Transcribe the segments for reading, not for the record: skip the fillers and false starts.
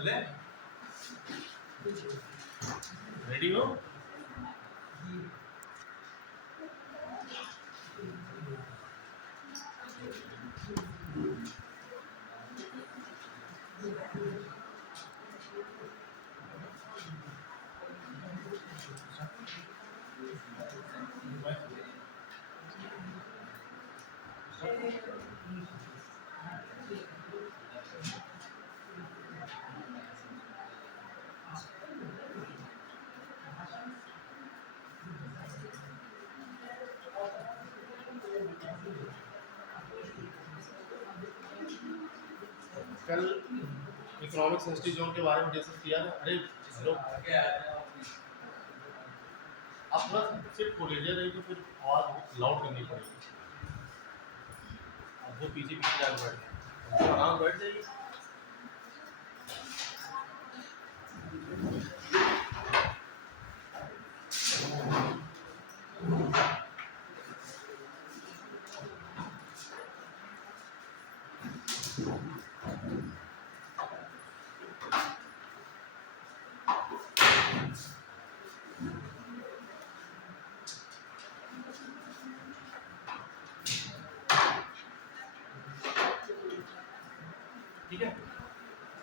चले रेडी हो? कल इकोनॉमिक सेंसिटिव जोन के बारे में डिस्कस किया ना। अरे हेलो, आप थोड़ा सिर्फ खोल लीजिए, नहीं तो फिर आवाज़ लाउड करनी पड़ेगी। अब वो पीछे पीछे जाकर बैठ गए, आराम बैठ जाइए। ठीक है,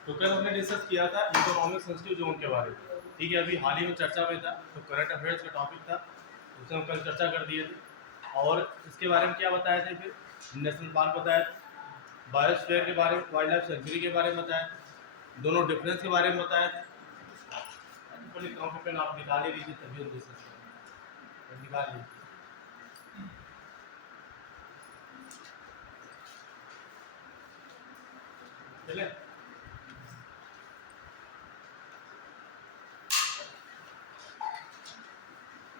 तो कल हमने डिस्कस किया था इकोनॉमिक सेंसिटिव जोन के बारे में। ठीक है, अभी हाल ही में चर्चा में था, तो करंट अफेयर्स का टॉपिक था, उसे हम कल चर्चा कर दिए थे। और इसके बारे में क्या बताया था, फिर नेशनल पार्क बताया, बायोस्फीयर के बारे में, वाइल्ड लाइफ सेंचुरी के बारे में बताया, दोनों डिफरेंस के बारे में बताया था। कॉपी पेन आप निकाल ही लीजिए, तभी हम डिस्कस करेंगे। निकाल लीजिए। चले,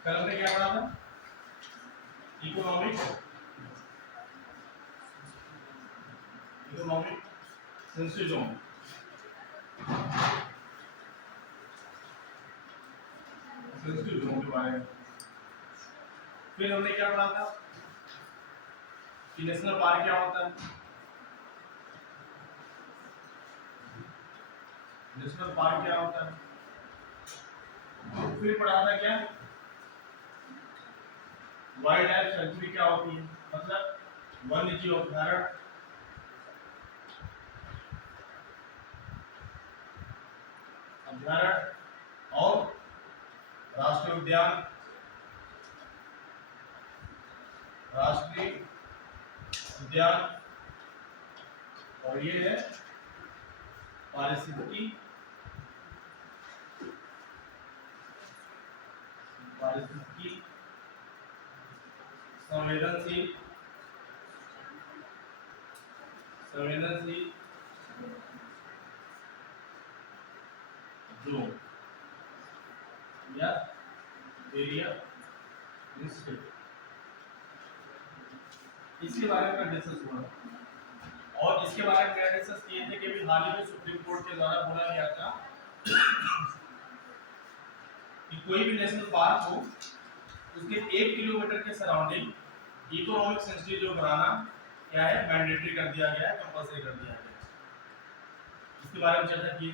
कल हमने क्या पढ़ा था? Economic sensitive zone. Sensitive zone के बारे में फिर हमने क्या पढ़ा था कि नेशनल पार्क क्या होता है, नेशनल पार्क क्या होता है। फिर पढ़ा था क्या, वाइल्ड लाइफ सेंचुरी क्या होती है, मतलब वन्य जीव अभ्यारण्य। और राष्ट्रीय उद्यान, राष्ट्रीय उद्यान। और ये है पारिस्थितिकी संवेदनशील जोन या एरिया रिस्ट्रिक्ट, इसके बारे में डिस्कस हुआ। और इसके बारे में क्या डिस्कस किए थे कि हाल ही में सुप्रीम कोर्ट के द्वारा बोला गया था कि कोई भी नेशनल पार्क हो, उसके 1 किलोमीटर के सराउंडिंग इकोनॉमिक सेंसिटिव जोन बनाना क्या है, मैंडेटरी कर दिया गया है, कंपल्सरी कर दिया गया है। इसके बारे में चर्चा की।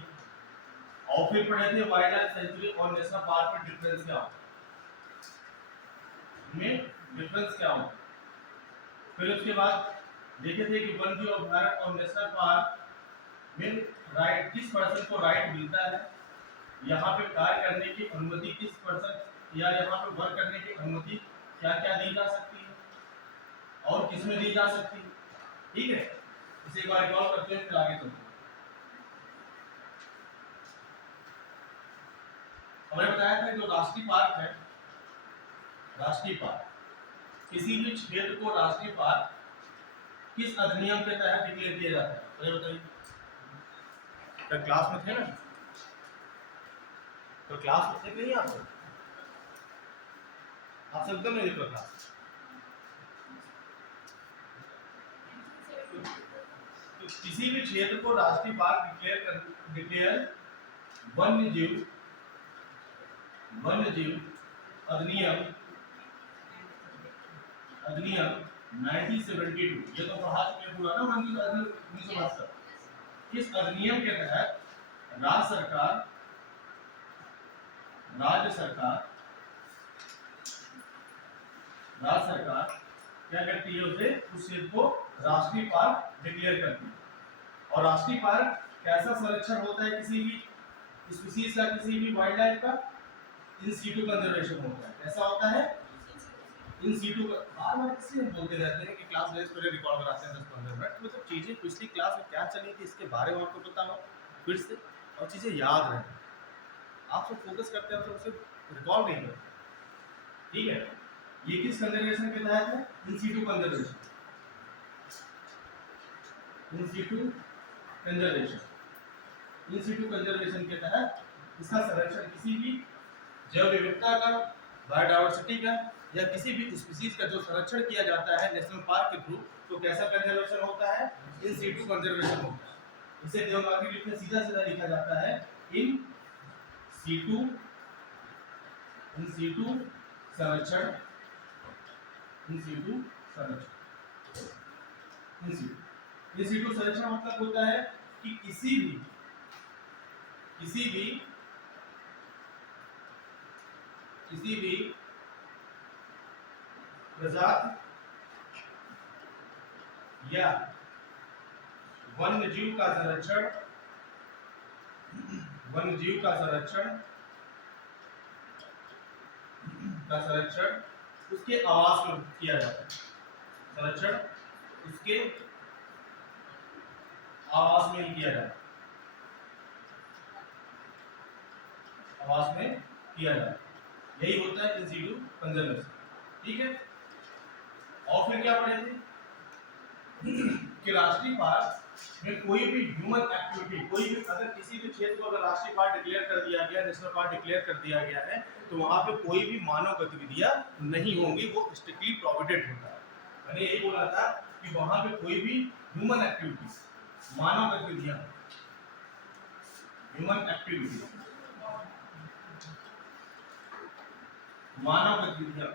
और फिर पढ़े थे वाइल्ड लाइफ सेंचुरी और नेशनल पार्क में डिफरेंस क्या होता है। फिर उसके बाद देखे थे कि वन्य जीव अभ्यारण्य और नेशनल पार्क में राइट, किस पर्सन को राइट मिलता है, यहाँ पे कार्य करने की अनुमति किस पर्सन, या यहाँ पे वर्क करने की अनुमति क्या क्या दी जा सकती है और किसमें दी जा सकती है। ठीक है, इसे एक बार रिकॉल करते हैं, फिर आगे चलते हैं। हमने बताया था जो राष्ट्रीय पार्क है, राष्ट्रीय पार्क, किसी भी क्षेत्र को राष्ट्रीय पार्क किस अधिनियम के तहत डिक्लेयर किया जाता है, तो ये बताइए। तो क्लास में थे ना, तो क्लास में थे नहीं आप एकदम नहीं थे क्लास। तो किसी भी क्षेत्र को राष्ट्रीय पार्क डिक्लेयर वन्य जीव अधिनियम 1972, ये तो पढ़ा चुके पूरा ना, 1972। इस अधिनियम के तहत राज्य सरकार राज्य सरकार क्या करती है, उसे उस क्षेत्र को राष्ट्रीय पार्क डिक्लेयर करती है। और राष्ट्रीय पार्क कैसा संरक्षण होता है किसी भी स्पीशीज का, किसी भी वाइल्ड लाइफ का? इन सीटू कंजर्वेशन होता है। कैसा होता है? इन सीटू का। बार बार इसलिए बोलते रहते हैं कि क्लास लेस पर रिकॉर्ड कराते हैं 10-15 मिनट, मतलब चीजें पिछली क्लास में क्या चली थी इसके बारे में आपको पता हो फिर से, और चीजें याद रहे। आप सब फोकस करते हैं तो सिर्फ रिकॉल नहीं करते, ठीक है? ये किस कंजर्वेशन के तहत है? In situ conservation. In situ conservation, in situ conservation के तहत इसका संरक्षण किसी भी जैव विविधता का, बायोडायवर्सिटी का या किसी भी स्पीशीज का जो संरक्षण किया जाता है नेशनल पार्क के थ्रू, तो कैसा कंजर्वेशन होता है? इन सीटू कंजर्वेशन होता है। इसे देवनागरी लिपि में सीधा सीधा लिखा जाता है इन सीटू संरक्षण, इन सीटू संरक्षण। इन सीटू संरक्षण मतलब होता है कि किसी भी प्रजाति या वन्य जीव का संरक्षण उसके आवास में किया जाता है। संरक्षण उसके आवास में ही किया जाता है, आवास में किया जाता है। यही होता है इन सीटू कंजर्वेशन, ठीक है? और फिर क्या पढ़े थे कि राष्ट्रीय पार्क में कोई भी ह्यूमन एक्टिविटी, कोई भी अगर किसी भी क्षेत्र को अगर राष्ट्रीय पार्क डिक्लेयर कर दिया गया, नेशनल पार्क डिक्लेयर कर दिया गया है, तो वहां पे कोई भी मानव गतिविधियां नहीं होंगी, वो स्ट्रिक्टली प्रोहिबिटेड होता है। मैंने यही बोला था कि वहां पे कोई भी ह्यूमन एक्टिविटीज, मानव गतिविधियां, ह्यूमन एक्टिविटीज, मानव गतिविधियां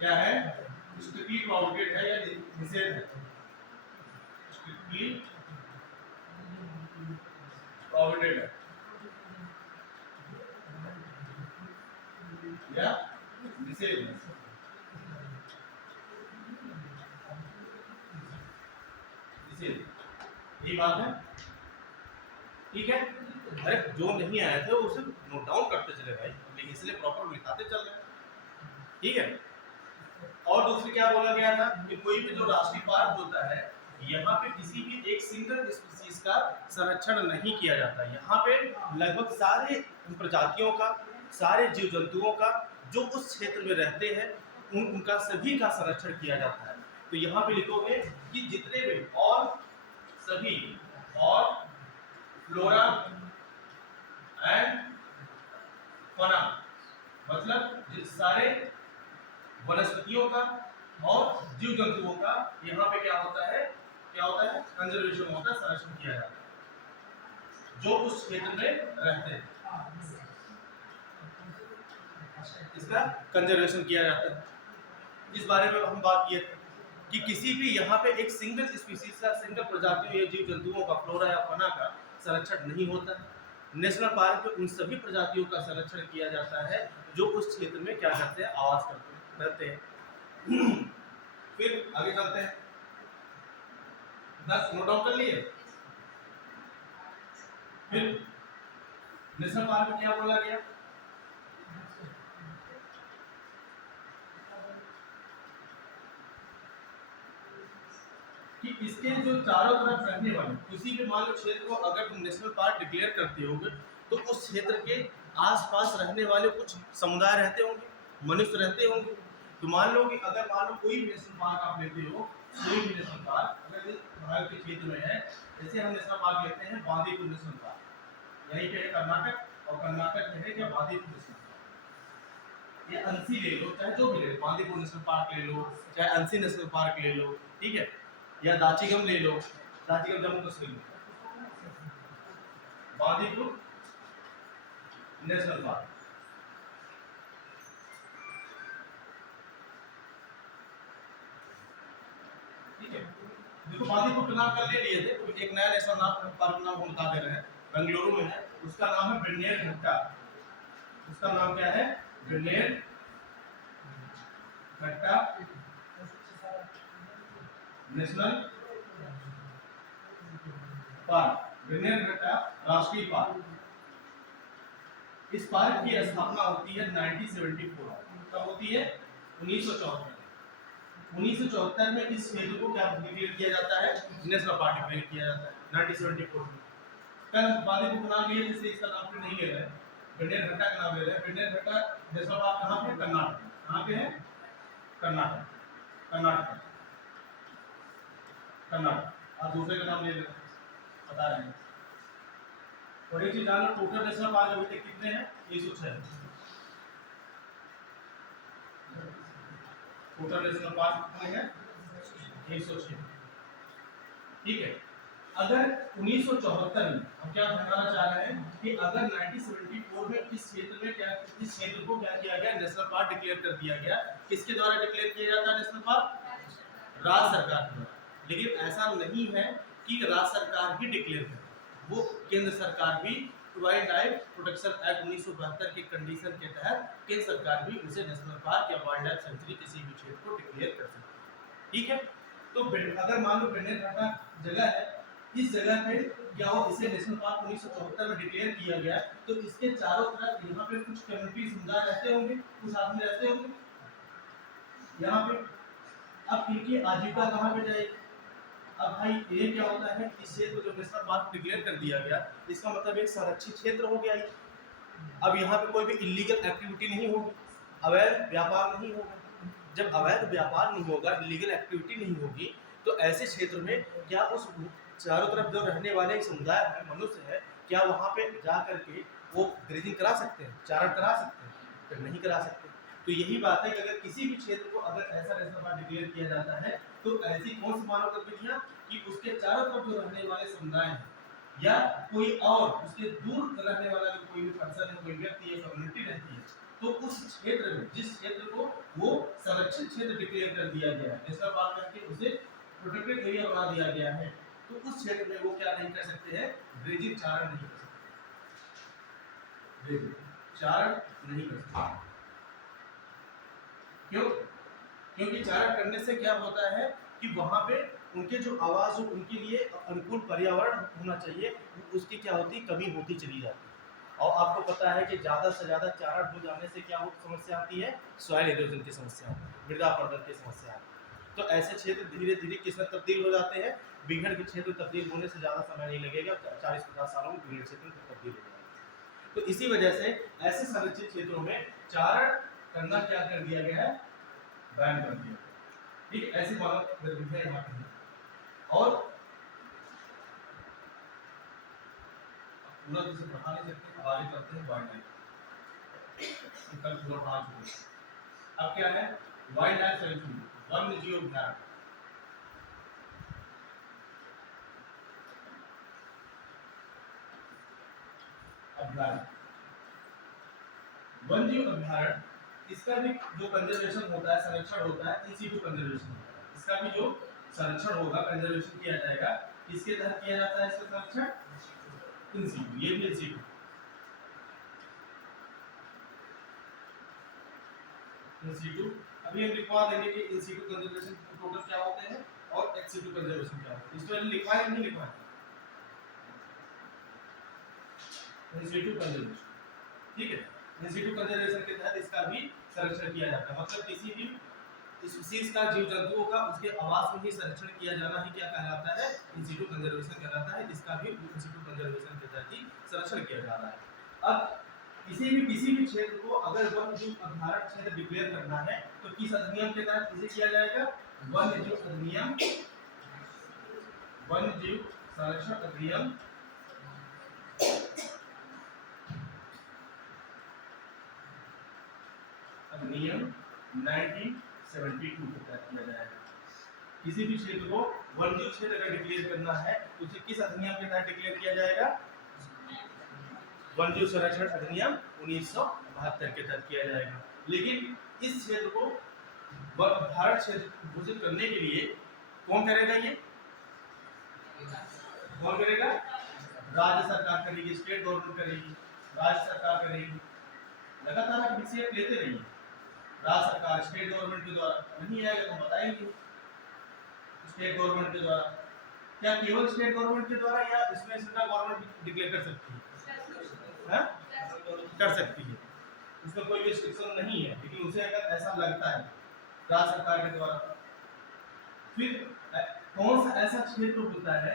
क्या है? स्ट्रिक्टली प्रोहिबिटेड है या निषेध है? स्ट्रिक्टली प्रोहिबिटेड है या निषेध है। ये बात है, ठीक है? अरे जो नहीं आए थे उसे नोट डाउन करते चले भाई, लेकिन इसलिए प्रॉपर लिखाते चल रहे, ठीक है? और दूसरी क्या बोला गया था कि कोई भी जो राष्ट्रीय पार्क होता है, यहाँ पे किसी भी एक सिंगल स्पीशीज का संरक्षण नहीं किया जाता। यहाँ पे लगभग सारे प्रजातियों का, सारे जीव जंतुओं का जो उस क्षेत्र में रहते हैं उनका सभी का संरक्षण किया जाता है। तो यहाँ पे लिखोगे कि जितने भी और सभी और फ्लोरा एंड फौना, मतलब सारे वनस्पतियों का और जीव जंतुओं का यहाँ पे क्या होता है कंजर्वेशन होता है, संरक्षण किया जाता है जो उस क्षेत्र में रहते हैं, इसका कंजर्वेशन किया जाता है। इस बारे में हम बात किए थे कि किसी भी यहाँ पे एक सिंगल स्पीशीज का, सिंगल प्रजातियों या जीव जंतुओं का, फ्लोरा या फौना का संरक्षण नहीं होता है। नेशनल पार्क में उन सभी प्रजातियों का संरक्षण किया जाता है जो उस क्षेत्र में क्या करते हैं, आवास करते हैं। फिर आगे चलते हैं, 10 नोट डाउन कर लिए। फिर नेशनल पार्क में क्या बोला गया कि इसके जो चारों तरफ रहने वाले किसी भी मान लो क्षेत्र को अगर तुम नेशनल पार्क डिक्लेयर करते होगे, तो उस क्षेत्र के आसपास रहने वाले कुछ समुदाय रहते होंगे, मनुष्य रहते होंगे। तो मान लो कि अगर मान लो कोई भी नेशनल पार्क आप लेते हो, कोई भी नेशनल पार्क अगर इस भारत के क्षेत्र में है, जैसे हम नेशनल पार्क लेते हैं बांदीपुर नेशनल पार्क, यहीं पे है कर्नाटक, और कर्नाटक में है क्या बांदीपुर नेशनल पार्क, या अंसी ले लो, चाहे जो भी ले लो, बांदीपुर नेशनल पार्क ले लो, चाहे अंसी नेशनल पार्क ले लो, ठीक है, या दाचीगम ले लो, दाचीगम जम्मू कश्मीर में, बांदीपुर नेशनल पार्क। देखो बांदीपुर का नाम कल ले लिए थे, तो एक नया नेशनल पार्क नाम हम बता दे रहे हैं, बेंगलुरु में है, उसका नाम है बेन्नेर घट्टा। उसका नाम क्या है? बेन्नेर घट्टा नेशनल पार्क, बेन्नेर घट्टा राष्ट्रीय पार्क। इस पार्क की स्थापना होती है 1974। कब होती है? 1974। 1974 में इस क्षेत्र को क्या डिक्लेयर किया जाता है? नेशनल पार्क डिक्लेयर किया जाता है 1974 में। कल बांदीपुर का नाम लिए जिससे इसका नाम फिर नहीं ले रहे हैं, बेन्नेर घट्टा का नाम ले रहे हैं। बेन्नेर घट्टा नेशनल पार्क कहाँ पे? कर्नाटक। कहाँ पे है? कर्नाटक। कर्नाटक। कर्नाटक। आप दूसरे का नाम ले रहे हैं, बता रहे हैं। और एक चीज जानो, टोटल नेशनल पार्क अभी तक कितने हैं? 106। टोटल नेशनल पार्क कितने हैं? 106। ठीक है। अगर 1974 में हम क्या बताना चाह रहे हैं कि अगर 1974 में इस क्षेत्र में क्या, इस क्षेत्र को क्या किया गया? नेशनल पार्क डिक्लेयर कर दिया गया। किसके द्वारा डिक्लेयर किया जाता है नेशनल पार्क? राज्य सरकार के द्वारा। लेकिन ऐसा नहीं है कि राज्य सरकार ही डिक्लेयर करे, वो केंद्र सरकार भी वाइल्ड लाइफ प्रोटेक्शन एक्ट 1972 के कंडीशन के तहत केंद्र सरकार भी उसे नेशनल पार्क या वाइल्ड लाइफ सेंचुरी किसी भी क्षेत्र को डिक्लेयर कर सकती है। ठीक है। तो अगर मान लो बेन्नेर घट्टा जगह है, इस जगह पे क्या हो, इसे नेशनल पार्क 1974 में डिक्लेयर किया गया, तो इसके चारों तरफ यहाँ पे कुछ कम्युनिटी समुदाय रहते होंगे, कुछ आदमी रहते होंगे यहाँ पे। अब इनकी आजीविका कहाँ पे जाएगी? अब भाई ये क्या होता है, इस क्षेत्र को जो नेशनल पार्क डिक्लेयर कर दिया गया, इसका मतलब एक संरक्षित क्षेत्र हो गया। अब यहाँ पे कोई भी इलीगल एक्टिविटी नहीं होगी, अवैध व्यापार नहीं होगा। जब अवैध व्यापार नहीं होगा, इलीगल एक्टिविटी नहीं होगी, तो ऐसे क्षेत्र में क्या उस चारों तरफ जो रहने वाले समुदाय है, मनुष्य है, क्या वहाँ पे जा करके वो ग्रेजिंग करा सकते हैं, चारण करा सकते हैं? तो नहीं करा सकते। तो यही बात है कि अगर किसी भी क्षेत्र को अगर ऐसा नेशनल पार्क डिक्लेयर किया जाता है, तो ऐसी कौन सी मानव गतिविधियां कि उसके चारों तरफ जो रहने वाले समुदाय हैं या कोई और उसके दूर रहने वाला कोई भी पर्सन है, कोई व्यक्ति है, कम्युनिटी रहती है, तो उस क्षेत्र में, जिस क्षेत्र को वो संरक्षित क्षेत्र डिक्लेयर कर दिया गया है, नेशनल पार्क करके उसे प्रोटेक्टेड एरिया बना दिया गया है, तो उस क्षेत्र में वो क्या नहीं कर सकते हैं? ग्रेजिंग, चारण नहीं कर सकते। ग्रेजिंग, चारण नहीं कर सकते। क्यों? क्योंकि चारण करने से क्या होता है कि वहां पे उनके जो आवाज, जो उनके लिए अनुकूल पर्यावरण होना चाहिए, उसकी क्या होती, कमी होती चली जाती है। और आपको पता है कि ज्यादा से ज्यादा चारण हो जाने से क्या समस्या आती है? सॉइल इरोजन की समस्या, मृदा अपरदन की समस्या। तो ऐसे क्षेत्र धीरे धीरे किसमें तब्दील हो जाते हैं? बीघड़ के क्षेत्र तब्दील होने से ज्यादा समय नहीं लगेगा, 40-50 सालों में बीघड़ क्षेत्र में तब्दील हो जाएगा। तो इसी वजह से ऐसे संरक्षित क्षेत्रों में चारण करना क्या कर दिया गया है? बैन कर दिया। ठीक है, ऐसी मानव गतिविधियां यहाँ पे हैं। और पूरा जिसे पढ़ा नहीं सकते, अब आगे चलते हैं वाइल्ड लाइफ। कल पूरा पढ़ा चुके हैं। अब क्या है? वाइल्ड लाइफ सेंचुरी, वन्य जीव अभयारण्य। अभयारण्य, वन्य जीव अभयारण्य, इसका भी जो कंजर्वेशन होता है, संरक्षण होता है, इन सीटू कंजर्वेशन होता है। इसका भी जो संरक्षण होगा, कंजर्वेशन किया जाएगा, किसके तहत किया जाता है इसका संरक्षण? इन सीटू, ये भी इन सीटू। इन सीटू, अभी हम लिखवा देंगे कि इन सीटू कंजर्वेशन टोटल क्या होते हैं और एक्स सीटू कंजर्वेशन क्या होता है। इस पर लिखवाए नहीं लिखवाए? इन सीटू कंजर्वेशन, ठीक है। इन सीटू कंजर्वेशन के तहत इसका भी संरक्षण किया जाता है। मतलब किसी भी स्पीशीज का, जीव जंतुओं का उसके आवास में ही संरक्षण किया जाना ही क्या कहलाता है? इन सीटू कंजर्वेशन कहलाता है। इसका भी इन सीटू कंजर्वेशन के तहत ही संरक्षण किया जा रहा है। अब किसी भी क्षेत्र को अगर वन्य जीव अभयारण्य क्षेत्र डिक्लेयर करना है, तो किस अधिनियम के तहत इसे किया जाएगा? वन्य जीव अधिनियम, वन्य जीव संरक्षण अधिनियम अधिनियम 1972 के तहत किया जाएगा। किसी भी क्षेत्र को वन्य क्षेत्र अगर डिक्लेयर करना है, तो उसे किस अधिनियम के तहत डिक्लेयर किया जाएगा? वन्य संरक्षण अधिनियम 1972 के तहत किया जाएगा। लेकिन इस क्षेत्र को अभयारण्य क्षेत्र घोषित करने के लिए कौन करेगा ये? कौन करेगा? राज्य सरकार करेगी, स्टेट गवर्नमेंट करेगी, राज्य सरकार करेगी। लगातार आप बीसीएफ लेते रहिए। राज्य सरकार स्टेट गवर्नमेंट के द्वारा नहीं आएगा तो बताएंगे स्टेट गवर्नमेंट के द्वारा। क्या केवल स्टेट गवर्नमेंट के द्वारा या इसमें सेंट्रल गवर्नमेंट डिक्लेयर कर सकती है? कर सकती है, उसमें कोई रिस्ट्रिक्शन नहीं है, लेकिन उसे अगर ऐसा लगता है राज्य सरकार के द्वारा। फिर कौन सा ऐसा क्षेत्र होता है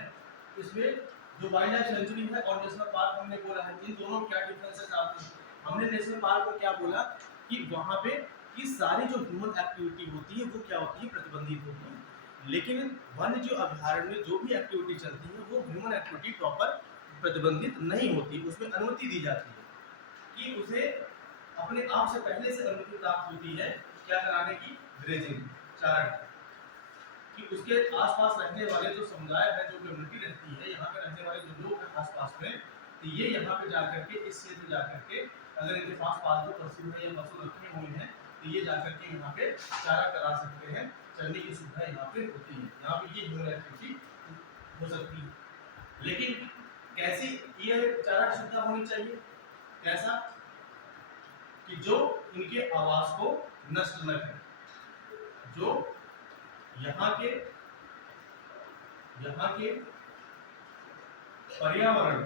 इसमें जो वाइल्ड लाइफ सेंचुरी है और नेशनल पार्क हमने बोला है, इन दोनों क्या डिफरेंसेस आते हैं? हमने नेशनल पार्क में क्या बोला कि वहां पे कि सारी जो ह्यूमन एक्टिविटी होती है वो क्या होती है? प्रतिबंधित होती है। लेकिन वन्य जीव अभयारण्य में जो भी एक्टिविटी चलती है वो ह्यूमन एक्टिविटी प्रॉपर प्रतिबंधित नहीं होती, उसमें अनुमति दी जाती है कि उसे अपने आप से पहले से अनुमति प्राप्त होती है क्या कराने की? ग्रेजिंग, चारण, कि उसके आसपास रहने वाले जो समुदाय है, जो कम्युनिटी रहती है, यहाँ पे रहने वाले जो लोग हैं आसपास में, तो ये यहाँ पे जाकर के इस क्षेत्र में जाकर के अगर इनके पास पालतू पशु है या पशु रखे हुए हैं तो ये जाकर के यहाँ पे चारा करा सकते हैं, चलने की सुविधा यहाँ पे होती है, यहाँ पे ये ह्यूमन एक्टिविटी हो सकती है। लेकिन कैसी ये चारा की सुविधा होनी चाहिए? कैसा कि जो इनके आवास को नष्ट न करे, जो यहाँ के पर्यावरण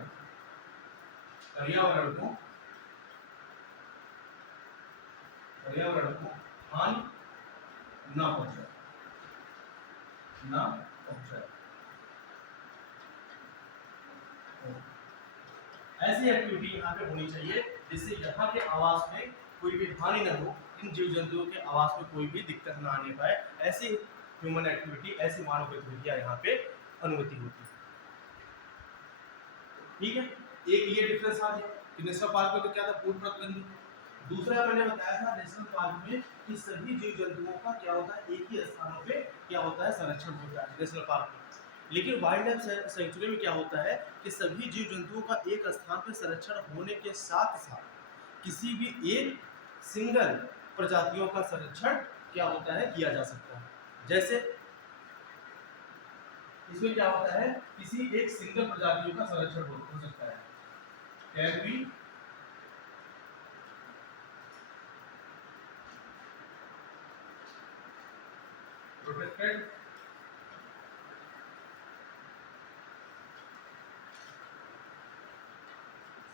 को हानि ना पहुंचाए। ऐसी एक्टिविटी यहाँ पे होनी चाहिए जिससे यहाँ के आवास में कोई भी हानि न हो, इन जीव जंतुओं के आवास में कोई भी दिक्कत ना आने पाए। ऐसी ह्यूमन एक्टिविटी, ऐसी मानव गतिविधियां यहाँ पे अनुमति होती है। ठीक है, एक ये डिफरेंस आ गया कि नेशनल पार्क में तो क्या था? पूर्ण प्रतिबंधित। दूसरा मैंने बताया था नेशनल पार्क में कि सभी जीव जंतुओं का क्या होता है? एक ही स्थानों पे क्या होता है? संरक्षण होता है नेशनल पार्क में। लेकिन वाइल्ड लाइफ सेंचुरी में क्या होता है कि सभी जीव जंतुओं का एक स्थान पे संरक्षण होने के साथ साथ किसी भी एक सिंगल प्रजातियों का संरक्षण क्या होता है? किया जा सकता है। जैसे इसमें क्या होता है? किसी एक सिंगल प्रजातियों का संरक्षण हो सकता है, can be protected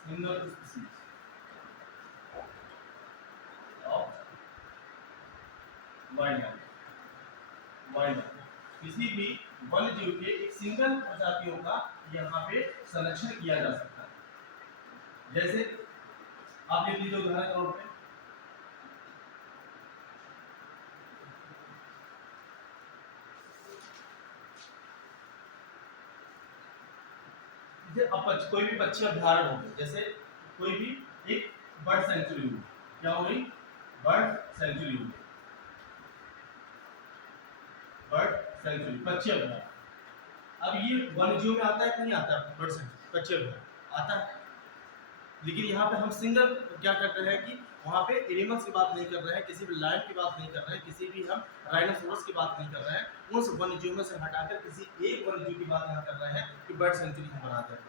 single species of wild life. किसी भी वन्य जीव के एक सिंगल प्रजातियों का यहाँ पे संरक्षण किया जा सकता है। जैसे आप लिख लीजिए उदाहरण तौर पे, कोई भी पक्षी अभ्यारण्य हो, जैसे कोई भी एक बर्ड सेंचुरी हो, क्या हो गई? बर्ड सेंचुरी हो, बर्ड सेंचुरी, पक्षी अभ्यारण्य। अब ये वन्यजीव में आता है कि नहीं आता? बर्ड सेंचुरी, पक्षी अभ्यारण्य आता है। लेकिन यहाँ पे हम सिंगल क्या कर रहे हैं कि वहाँ पे एनिमल्स की बात नहीं कर रहे हैं, किसी भी लायन की बात नहीं कर रहे हैं, किसी भी हम राइनोसोरस की बात नहीं कर रहे हैं, उन वन्यजीव में से हटाकर किसी एक वन्यजीव की बात यहाँ कर रहे हैं कि बर्ड सेंचुरी हम बनाते हैं।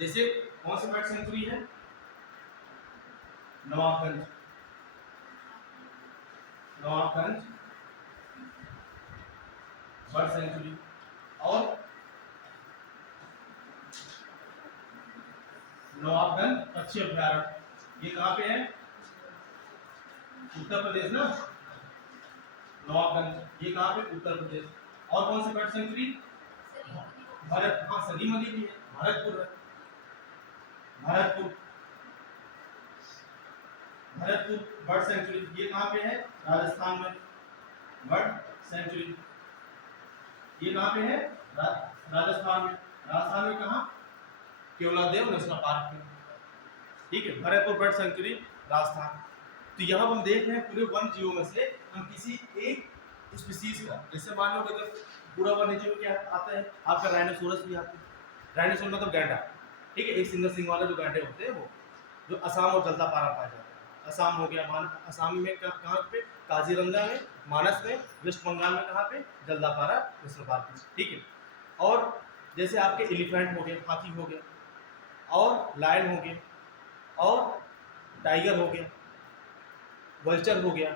जैसे कौन सी बर्ड सेंचुरी है? Nawabganj bird sanctuary. और नवाबगंज पक्षी अभ्यारण्य, ये कहाँ पे है? उत्तर प्रदेश ना, नवाबगंज ये कहाँ पे? उत्तर प्रदेश। और कौन सी बर्ड सेंचुरी? भारत, हाँ सलीम अली भी है, भरतपुर है, भरतपुर बर्ड सेंचुरी, ये कहाँ पे है? राजस्थान में बर्ड सेंचुरी, ये कहाँ पे है? राजस्थान में कहाँ? केवलादेव नेशनल पार्क में। ठीक है, भरतपुर बर्ड सेंचुरी राजस्थान। तो यहाँ हम देख रहे हैं पूरे वन्य जीवों में से हम किसी एक स्पीसीज का, जैसे मान लो अगर पूरा वन्य जीव क्या आता है आपका? राइनोसोरस भी आता है। राइनोसोरस मतलब गैंडा, ठीक है, एक सिंगल सिंग वाला जो गैंडे होते हैं वो, जो असम और जल्दा पारा पाया जाता है। असम हो गया, मान असम में कहाँ पे? काजीरंगा में, मानस में, वेस्ट बंगाल में कहाँ पे, जल्दापारा नेशनल पार्क में, ठीक है। और जैसे आपके एलिफेंट हो गए, हाथी हो गया, और लायन हो गया, और टाइगर हो गया, वल्चर हो गया,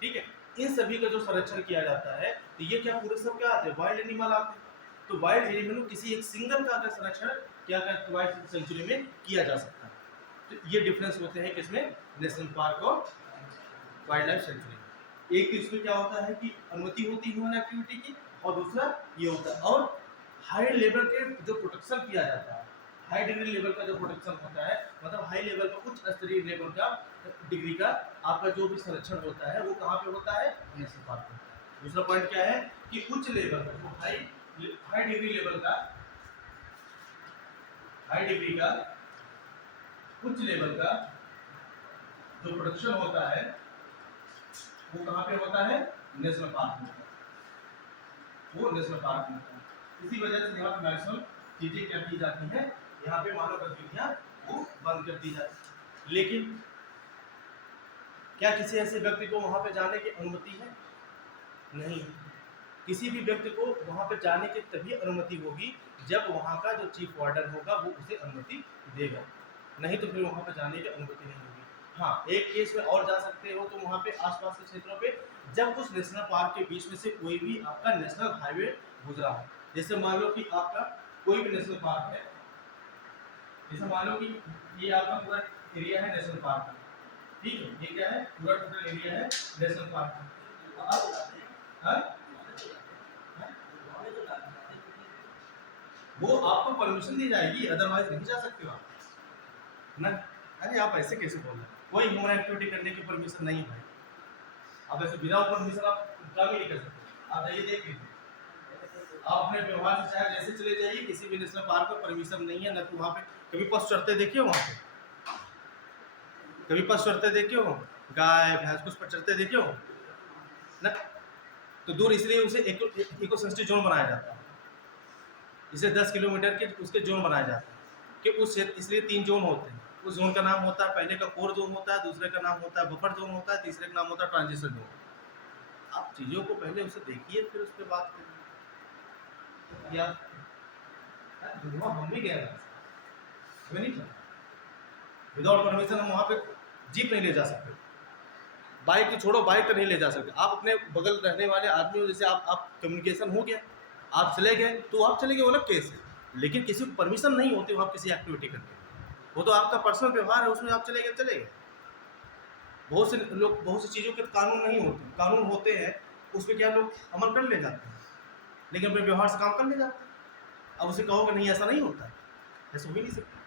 ठीक है। इन सभी का जो संरक्षण किया जाता है, तो ये क्या पूरे सब क्या आते हैं, वाइल्ड एनिमल आते हैं। तो वाइल्ड एनिमल किसी एक सिंगल का अगर संरक्षण क्या करते वाइल्ड सेंचुरी में किया जा सकता है। तो ये डिफरेंस होते हैं किसमें, नेशनल पार्क और वाइल्ड लाइफ सेंचुरी। एक तो इसमें क्या होता है कि अनुमति होती है ह्यूमन एक्टिविटी की, और दूसरा ये होता है, और हाई लेवल के जो प्रोटेक्शन किया जाता है, हाई डिग्री लेवल का जो प्रोटेक्शन होता है, मतलब हाई लेवल का, उच्च स्तरीय लेवल का डिग्री का आपका जो भी संरक्षण होता है वो कहाँ पे होता है, नेशनल पार्क में। दूसरा पॉइंट क्या है कि उच्च लेवल का, हाई डिग्री लेवल का, हाई डिग्री का, उच्च लेवल का जो प्रोटेक्शन होता है वो कहाँ पे होता है, नेशनल पार्क में, वो नेशनल पार्क में होता है। इसी वजह से यहाँ पे मैक्सिमम चीजें क्या की जाती हैं, यहाँ पे मानव गतिविधियां वो बंद कर दी जाती है। लेकिन क्या किसी ऐसे व्यक्ति को वहां पे जाने की अनुमति है, नहीं। किसी भी व्यक्ति को वहां पे जाने की तभी अनुमति होगी जब वहां का जो चीफ वार्डन होगा वो उसे अनुमति देगा, नहीं तो फिर वहां पे जाने की अनुमति नहीं होगी। हाँ, एक केस में और जा सकते हो, तो वहां पे आसपास के क्षेत्रों पे जब उस नेशनल पार्क के बीच में से कोई भी आपका नेशनल हाईवे गुजरा हो, जैसे मान लो कि आपका कोई भी नेशनल पार्क है, जैसे मान लो कि ये आपका पूरा एरिया है नेशनल पार्क का, ठीक है, ये क्या है, पूरा टोटल एरिया है नेशनल पार्क का। वो आपको परमिशन दी जाएगी, अदरवाइज नहीं जा सकते हो आप ना। अरे आप ऐसे कैसे बोल रहे हैं, कोई ह्यूमन एक्टिविटी करने की परमिशन नहीं है, आप ऐसे बिना परमिशन आप काम ही नहीं कर सकते। आप जाइए देख लीजिए, आप अपने व्यवहार से चाहे जैसे चले जाइए, किसी भी नेशनल पार्क में परमिशन नहीं है, ना तो वहाँ पे कभी पशु चढ़ते देखिए, वहाँ पे कभी पशु चढ़ते देखे हो, गाय भैंस कुछ पर चढ़ते देखे हो ना। तो दूर इसलिए उसे इको सेंसिटिव जोन बनाया जाता है, इसे 10 किलोमीटर के उसके जोन बनाया जाता है कि उस क्षेत्र, इसलिए 3 जोन होते हैं। उस जोन का नाम होता है, पहले का कोर जोन होता है, दूसरे का नाम होता है बफर जोन होता है, तीसरे का नाम होता है ट्रांजिशन जोन। आप चीज़ों को पहले उसे देखिए फिर उस पर बात करिए। या हम भी गए हमें नहीं पता, विदाउट परमिशन हम वहाँ पे जीप नहीं ले जा सकते, बाइक तो छोड़ो, बाइक तो नहीं ले जा सकते। आप अपने बगल रहने वाले आदमी हो, जैसे आप कम्युनिकेशन हो गया, आप चले गए तो आप चले गए, वो अलग केस है। लेकिन किसी को परमिशन नहीं होती वहाँ किसी एक्टिविटी करने, वो तो आपका पर्सनल व्यवहार है, उसमें आप चले गए। बहुत से लोग, बहुत सी चीज़ों के कानून नहीं होते, कानून होते हैं उस पर क्या लोग अमल कर ले जाते हैं, लेकिन अपने व्यवहार से काम कर ले जाते हैं। अब उसे कहोगे नहीं ऐसा नहीं होता है, ऐसा हो ही नहीं सकता।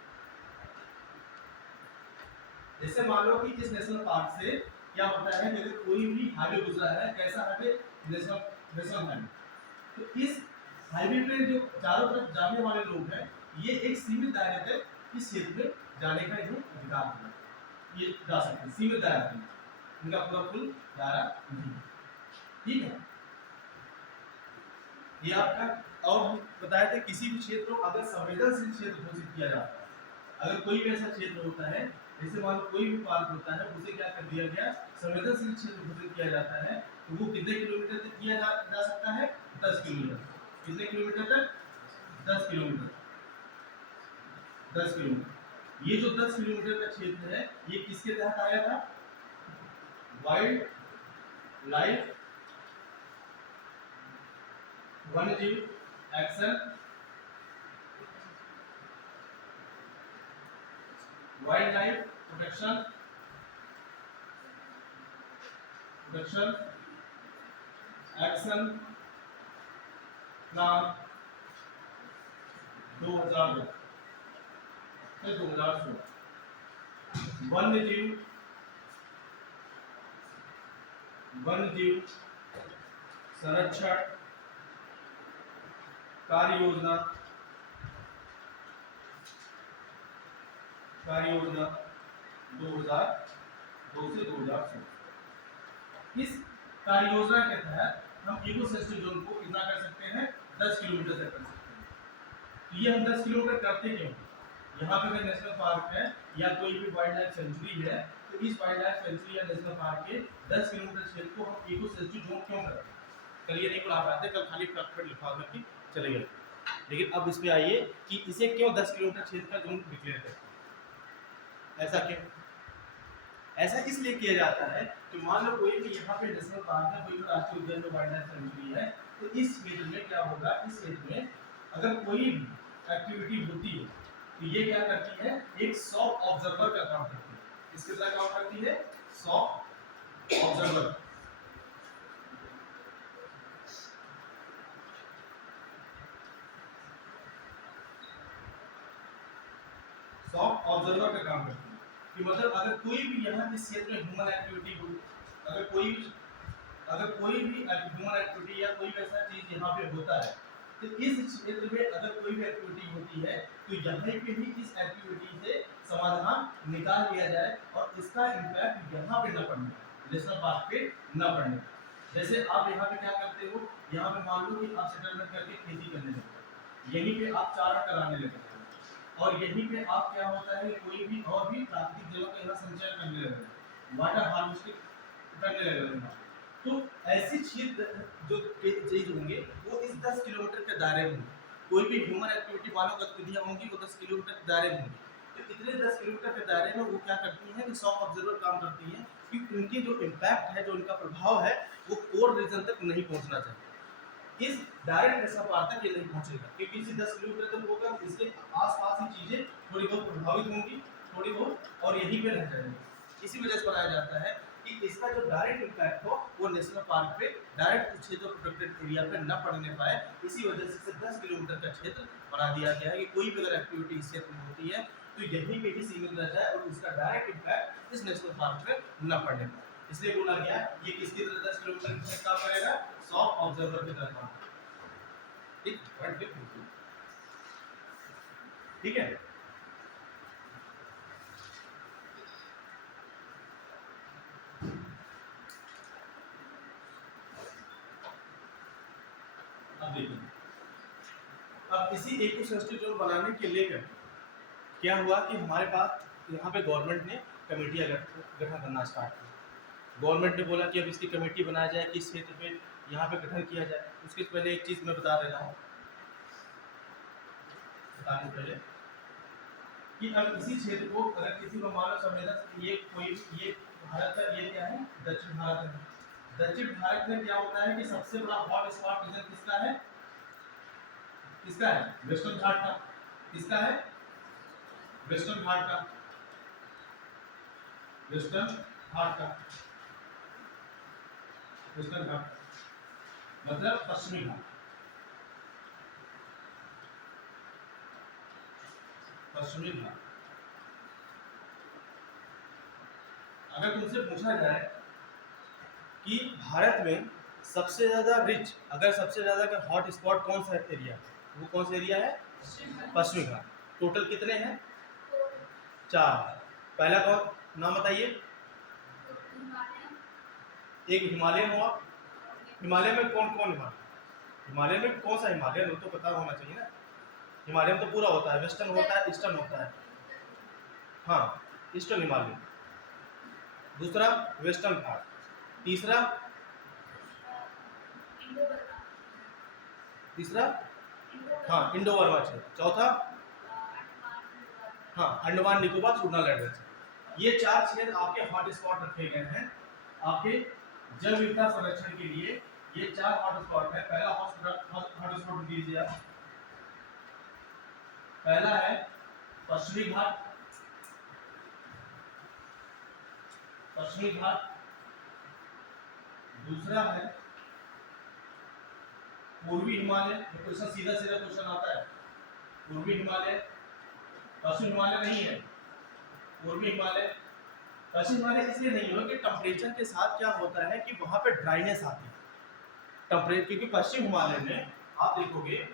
जैसे मान लो कि इस नेशनल पार्क से क्या होता है, यदि कोई भी हाईवे गुजरा है, कैसा हाईवे, नेशनल हाईवे, तो इस हाईवे पे जो चारों तरफ जाने वाले लोग हैं, ये एक सीमित दायरे तक इस क्षेत्र में जाने का इन्हें अधिकार है, ये जा सकते हैं सीमित दायरे में, इनका पूरा फुल दायरा नहीं, ठीक है। ये आपका, और हम बताए थे किसी भी क्षेत्र को अगर संवेदनशील क्षेत्र घोषित किया जाता है, अगर कोई भी ऐसा क्षेत्र होता है, जैसे मान लो कोई भी पार्क होता है, उसे क्या कर दिया गया, संवेदनशील क्षेत्र घोषित किया जाता है, तो वो कितने किलोमीटर तक किया जा सकता है, 10 किलोमीटर। कितने किलोमीटर तक, 10 किलोमीटर, 10 किलोमीटर। ये जो 10 किलोमीटर का क्षेत्र है, ये किसके तहत आया था, वाइल्ड लाइफ वन्यजीव action, wild life protection action plan 2002 से 2016। वन्यजीव संरक्षण कार्य योजना 2002 से 2016। इस कार्य योजना के तहत हम इको सिस्टम जोन को कितना कर सकते हैं, 10 किलोमीटर तक कर सकते हैं। तो ये हम 10 किलोमीटर करते क्यों, यहाँ पे अगर नेशनल पार्क है या कोई भी वाइल्ड लाइफ सेंचुरी है, तो इस वाइल्ड लाइफ सेंचुरी या नेशनल पार्क के 10 किलोमीटर क्षेत्र को हम इको सेंचुरी जोन क्यों करते हैं? कल ये नहीं पढ़ा पाते, कल खाली फटाफट लिखा करके चले गए। लेकिन अब इस पे आइए कि इसे क्यों 10 किलोमीटर क्षेत्र का जोन डिक्लेयर करते हैं? ऐसा क्यों? ऐसा इसलिए किया जाता है कि मान लो कोई भी यहाँ पे नेशनल पार्क है, कोई भी राष्ट्रीय उद्यान में वाइल्ड लाइफ सेंचुरी है, तो इस क्षेत्र में क्या होगा, इस क्षेत्र में अगर कोई भी एक्टिविटी होती है तो ये क्या करती है, एक सॉफ्ट ऑब्जर्वर का काम करती है। इसके तरह काम करती है, सॉफ्ट ऑब्जर्वर। सॉफ्ट ऑब्जर्वर का काम करती है कि मतलब अगर कोई भी यहाँ इस क्षेत्र में ह्यूमन एक्टिविटी हो, अगर कोई भी ह्यूमन एक्टिविटी या कोई वैसा चीज यहाँ पे होता है, तो इस क्षेत्र में अगर कोई भी एक्टिविटी होती है तो यहाँ पे भी इस एक्टिविटी से समाधान निकाल लिया जाए और इसका इम्पैक्ट यहाँ पे न पड़ने, नेशनल पार्क पे न पड़ने। जैसे आप यहाँ पे क्या करते हो, यहाँ पे मान लो कि आप सेटलमेंट करके खेती करने लगते हो, यहीं पे आप चारा कराने लगते हो और यहीं पे आप क्या होता है, कोई भी और भी प्राकृतिक जलों का यहाँ संचय करने लगे, वाटर हार्वेस्टिंग करने लगे। तो ऐसी क्षेत्र जो चीज होंगे वो इस 10 किलोमीटर के दायरे में होंगे। कोई भी ह्यूमन एक्टिविटी मानव गतिविधियां होंगी वो 10 किलोमीटर के दायरे में होंगी। तो इतने 10 किलोमीटर के दायरे में वो क्या करती हैं कि सॉफ्ट ऑब्जर्वर काम करती हैं कि उनकी जो इम्पैक्ट है, जो उनका प्रभाव है, वो कोर रीजन तक नहीं पहुंचना चाहिए। इस डायरेक्ट नेशनल पार्क तक ये नहीं पहुंचेगा क्योंकि इसी 10 किलोमीटर तक होगा, इसके आसपास ही चीजें थोड़ी बहुत प्रभावित होंगी, थोड़ी बहुत, और यहीं पे रह जाएंगी। इसी वजह से बनाया जाता है कि इसका जो डायरेक्ट इम्पैक्ट हो वो नेशनल पार्क पे डायरेक्ट क्षेत्र प्रोटेक्टेड एरिया पे न पड़ने पाए। इसी वजह से 10 किलोमीटर का क्षेत्र बना दिया गया है कि कोई भी अगर एक्टिविटी इस क्षेत्र में होती है तो यहीं पे ही सीमित रह जाए और उसका डायरेक्ट इम्पैक्ट इस नेशनल पार्क पे न पड़ने पाए। इसलिए बोला गया ये किसकी तरह 10 किलोमीटर के क्षेत्र काम करेगा, सॉफ्ट ऑब्जर्वर की तरह काम। ठीक है। अब देखिए, अब इसी इकोसिस्टम जोन बनाने के लेकर क्या हुआ कि हमारे पास यहाँ पे गवर्नमेंट ने कमेटियाँ गठन करना स्टार्ट किया। गवर्नमेंट ने बोला कि अब इसकी कमेटी बनाया जाए, किस क्षेत्र पे यहाँ पे गठन किया जाए। उसके पहले एक चीज़ मैं बता दे रहा हूँ, बताने से पहले कि अब इसी क्षेत्र को अगर किसी को मानव संवेदन, ये कोई, ये भारत का, ये क्या है, दक्षिण भारत है। दक्षिण भारत में क्या होता है कि सबसे बड़ा हॉट स्पॉट रीजन किसका है, किसका है, वेस्टर्न घाट का। किसका है, वेस्टर्न घाट का, वेस्टर्न घाट का, वेस्टर्न घाट मतलब पश्चिमी घाट, पश्चिमी घाट। अगर तुमसे पूछा जाए कि भारत में सबसे ज्यादा रिच, अगर सबसे ज्यादा का हॉट स्पॉट कौन सा एरिया, वो कौन सा एरिया है, पश्चिमी घाट। टोटल कितने हैं, 4। पहला कौन, नाम बताइए। एक हिमालयन हुआ, हिमालय में कौन कौन हिमालय, हिमालय में कौन सा हिमालयन, वो तो पता होना चाहिए ना। हिमालय में तो पूरा होता है, वेस्टर्न होता है, ईस्टर्न होता है। हाँ, ईस्टर्न हिमालय। दूसरा वेस्टर्न घाट। तीसरा हाँ इंडो बर्मा क्षेत्र। चौथा हाँ अंडमान निकोबार चूर्णा लैंड। ये 4 क्षेत्र आपके हॉट स्पॉट रखे गए हैं आपके जल विविधता संरक्षण के लिए। ये 4 हॉट स्पॉट है। पहला हॉट स्पॉट दीजिए आप, पहला है पश्चिमी घाट, पश्चिमी घाट। दूसरा है पूर्वी हिमालय। क्वेश्चन सीधा सीधा क्वेश्चन आता है, पूर्वी हिमालय, पश्चिम हिमालय नहीं है, पूर्वी हिमालय। पश्चिम हिमालय इसलिए नहीं हो कि टेम्परेचर के साथ क्या होता है कि वहां पे ड्राइनेस आती है टेम्परेचर, क्योंकि पश्चिम हिमालय में आप देखोगे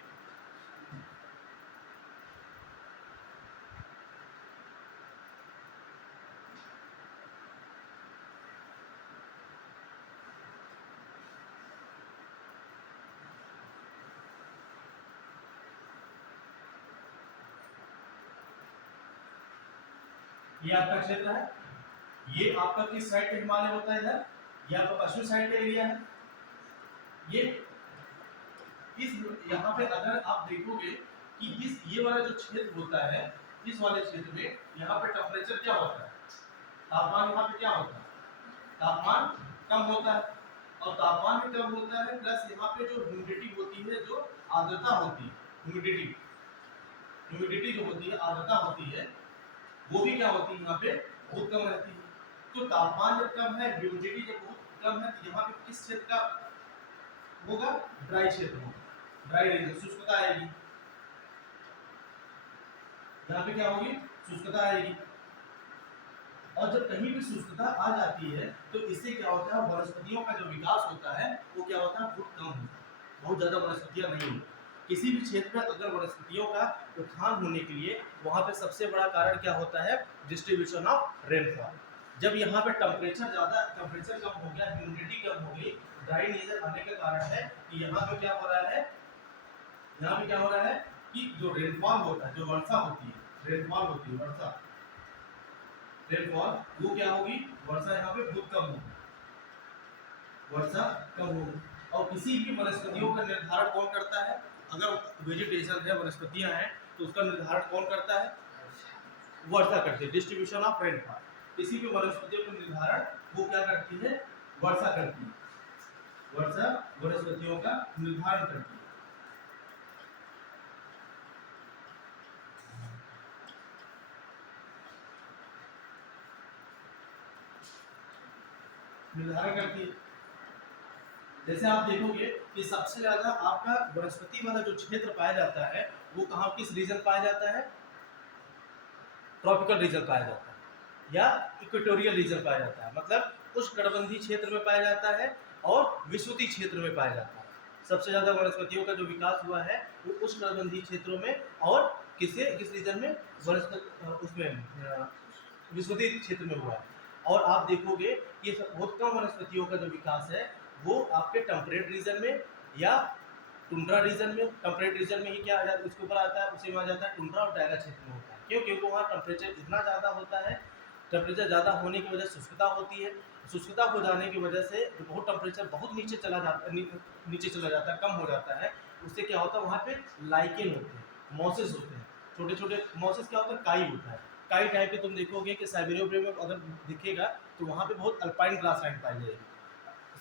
ये आपका क्षेत्र है, ये आपका किस साइड का हिमालय होता है? इधर ये आपका पश्चिमी साइड का एरिया है। ये इस यहाँ पे अगर आप देखोगे कि इस ये वाला जो क्षेत्र होता है, इस वाले क्षेत्र में यहाँ पे टेम्परेचर क्या होता है? तापमान यहाँ पे क्या होता है? तापमान कम होता है, और तापमान भी कम होता है, प्लस यहाँ पे जो ह्यूमिडिटी होती है, जो आर्द्रता होती है, ह्यूमिडिटी ह्यूमिडिटी जो होती है, आर्द्रता होती है, वो भी क्या होती है यहाँ पे बहुत कम रहती है। तो तापमान जब कम है, ह्यूमिडिटी जब बहुत कम है, तो यहाँ पे किस क्षेत्र का होगा? ड्राई क्षेत्र होगा, ड्राई रीजन, शुष्कता आएगी। यहाँ पे क्या होगी? शुष्कता आएगी। और जब कहीं भी शुष्कता आ जाती है तो इससे क्या होता है? वनस्पतियों का जो विकास होता है वो क्या होता है? बहुत कम होता है, बहुत ज़्यादा वनस्पतियाँ नहीं होती। किसी भी क्षेत्र में अगर वनस्पतियों का उत्थान होने के लिए वहाँ पे सबसे बड़ा कारण क्या होता है? Distribution of rainfall. जब यहाँ पे टेम्परेचर कम हो गया, ह्यूमिडिटी कम हो गई, ड्राई नेचर आने का कारण है कि यहाँ पे क्या हो रहा है? यहाँ पे क्या हो रहा है कि जो रेनफॉल होता है, जो वर्षा होती है, रेनफॉल होती है, वर्षा, रेनफॉल, वो क्या होगी? वर्षा यहाँ पे बहुत कम होगी, वर्षा कम होगी। और किसी भी वनस्पतियों का निर्धारण कौन करता है? अगर वेजिटेशन है, वनस्पतियां हैं, तो उसका निर्धारण कौन करता है? वर्षा करती है, डिस्ट्रीब्यूशन ऑफ रेनफॉल। किसी भी वनस्पतियों का निर्धारण वो क्या करती है? वर्षा करती है, वर्षा वनस्पतियों का निर्धारण करती है। निर्धारण करती है। जैसे आप देखोगे कि सबसे ज्यादा आपका वनस्पति वाला जो क्षेत्र पाया जाता है वो कहाँ, किस रीजन पाया जाता है? ट्रॉपिकल रीजन पाया जाता है या इक्वेटोरियल रीजन पाया जाता है, मतलब उष्णकटिबंधीय क्षेत्र में पाया जाता है और विषुवतीय क्षेत्र में पाया जाता है। सबसे ज्यादा वनस्पतियों का जो विकास हुआ है वो उष्णकटिबंधीय क्षेत्रों में और किस रीजन में? उसमें विषुवतीय क्षेत्र में हुआ है। और आप देखोगे कि बहुत कम वनस्पतियों का जो विकास है वो आपके टेम्परेट रीजन में या टुंड्रा रीजन में, टेम्परेट रीजन में ही क्या आ जाता है? उसके ऊपर आता है, उसी में आ जाता है टुंड्रा और टाइगा क्षेत्र में होता है। क्यों? क्योंकि वहाँ टेम्परेचर इतना ज़्यादा होता है, टेम्परेचर ज़्यादा होने की वजह से शुष्कता होती है, शुष्कता हो जाने की वजह से बहुत टेम्परेचर बहुत नीचे चला जाता है, कम हो जाता है। उससे क्या होता है? वहाँ पे लाइकेन होते हैं, मॉसेस होते हैं, छोटे छोटे मॉसेस क्या होता है? काई होता है। काई टाइप के तुम देखोगे कि साइबेरिया में अगर दिखेगा तो वहाँ पे बहुत अल्पाइन ग्रासलैंड पाई जाएगी।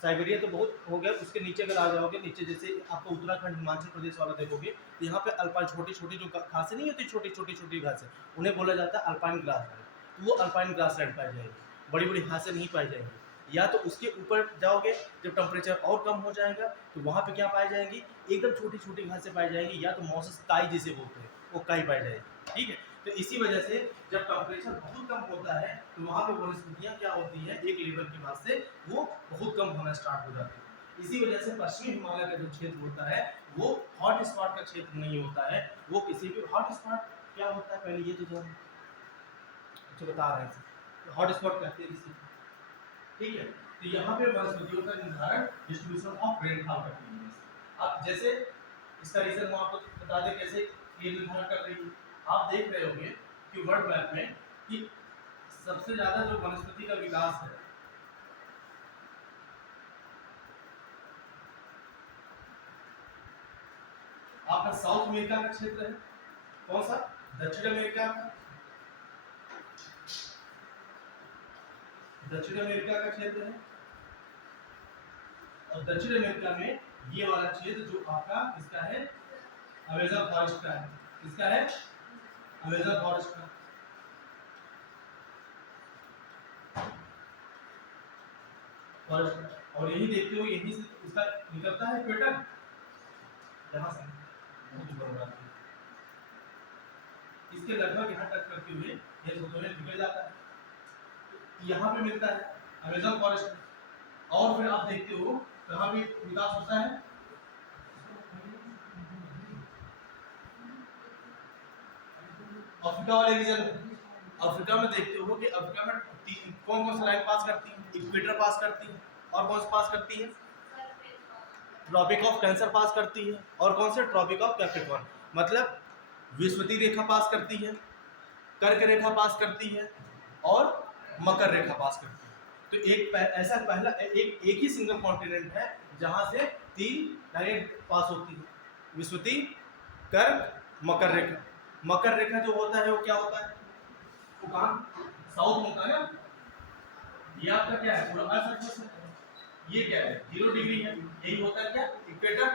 साइबेरिया तो बहुत हो गया, उसके नीचे अगर आ जाओगे, नीचे जैसे आपको उत्तराखंड हिमाचल प्रदेश वाला देखोगे तो यहाँ पे अल्पाइन छोटी छोटी जो घासें नहीं होती, छोटी छोटी घासें, उन्हें बोला जाता है अल्पाइन ग्रासलैंड। तो वो अल्पाइन ग्रासलैंड पाई जाएगी, बड़ी बड़ी घासें नहीं पाई जाएंगी। या तो उसके ऊपर जाओगे जब टेम्परेचर और कम हो जाएगा तो वहाँ पे क्या पाई जाएगी? एकदम छोटी छोटी घासें पाई जाएगी, या तो मॉसेस काई जिसे बोलते हैं वो काई पाई जाएगी। ठीक है, तो इसी वजह से जब टेम्परेचर बहुत कम होता है तो वहाँ पे वनस्पतियाँ क्या होती है? एक लेवल के बाद से वो बहुत कम होना स्टार्ट हो जाती है। इसी वजह से पश्चिमी हिमालय का जो क्षेत्र होता है वो हॉट स्पॉट का क्षेत्र नहीं होता है। वो किसी भी हॉट स्पॉट क्या होता है? पहले ये तो जो बता रहे हैं, हॉट स्पॉट कहते हैं किसी, ठीक है। तो यहाँ पे वनस्पतियों का निर्धारण डिस्ट्रीब्यूशन ऑफ रेनफॉल करती है। अब जैसे इसका रीजन मैं आपको बता दें कैसे ये निर्धारण कर रही है। आप देख रहे होंगे कि वर्ल्ड मैप में कि सबसे ज्यादा जो वनस्पति का विकास है आपका साउथ अमेरिका का क्षेत्र है। कौन सा? दक्षिण अमेरिका का, दक्षिण अमेरिका का क्षेत्र है। और दक्षिण अमेरिका में ये वाला क्षेत्र जो आपका इसका है अमेज़न फॉरेस्ट का है। इसका है अमेज़न फॉरेस्ट का। फॉरेस्ट, और यही देखते हो यही से इसका निकलता है इक्वेटर, यहाँ से इसके लगभग यहाँ टच करते हुए ये फोटो में निकल जाता है, यहाँ पे मिलता है अमेज़न फॉरेस्ट में। और फिर आप देखते हो कहाँ भी विकास होता है? अफ्रीका वाले रीजन में। अफ्रीका में देखते हो कि अफ्रीका में कौन कौन सी लाइन पास करती है? इक्वेटर पास करती है, और कौन सी पास करती है? ट्रॉपिक ऑफ कैंसर पास करती है, और कौन से? ट्रॉपिक ऑफ कैप्रिकॉर्न, मतलब विषुवतीय रेखा पास करती है, कर्क रेखा पास करती है, और मकर रेखा पास करती है। तो ऐसा पहला एक ही सिंगल कॉन्टिनेंट है जहां से 3 लाइनें पास होती है, विषुवती, कर्क, मकर रेखा। मकर रेखा जो होता है वो क्या होता है, वो कहां साउथ में होता है ना। ये आपका क्या है, पूरा अर्थ एक्सिस है। ये क्या है, 0 डिग्री है, यही होता है क्या, इक्वेटर,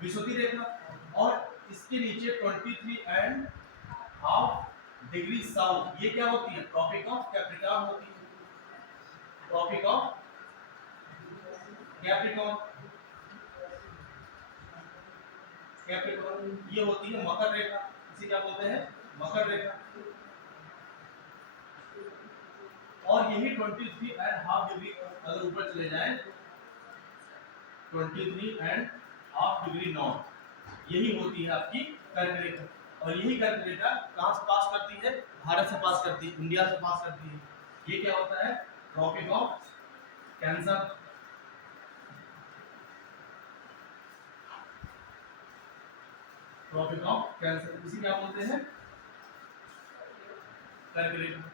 विषुवती रेखा। और इसके नीचे 23 एंड हाफ डिग्री साउथ, ये क्या होती है, ट्रॉपिक ऑफ कैप्रिकॉर्न होती है। ट्रॉपिक ऑफ कैप्रिकॉर्न, कैप्रिकॉर्न ये होती है मकर रेखा, इसे क्या बोलते हैं, मकर रेखा। और यही 23 एंड हाफ डिग्री अगर ऊपर चले जाएं, 23 एंड हाफ डिग्री नॉर्थ, यही होती है आपकी कर्क रेखा। और यही कर्क रेखा कहां से पास करती है, भारत से पास करती है, इंडिया से पास करती है। ये क्या होता है, tropic of cancer. Tropic of cancer, इसी क्या बोलते हैं, कर्क रेखा।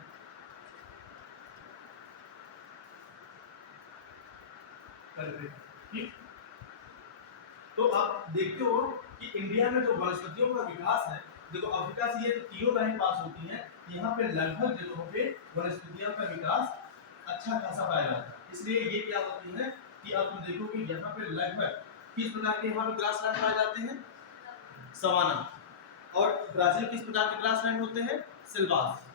ठीक। तो आप देखते हो कि इंडिया में जो वनस्पतियों का विकास है, देखो अफ्रीका से ये तीनों लाइन पास होती हैं, यहाँ पे लगभग जगहों पे वनस्पतियों का विकास अच्छा खासा पाया जाता है। इसलिए ये क्या होती है कि आप तुम देखो कि यहाँ पे लगभग किस प्रकार के यहाँ पे ग्रासलैंड पाए जाते हैं, सवाना। और ब्राजील किस प्रकार के ग्रासलैंड होते हैं, सिल्वास।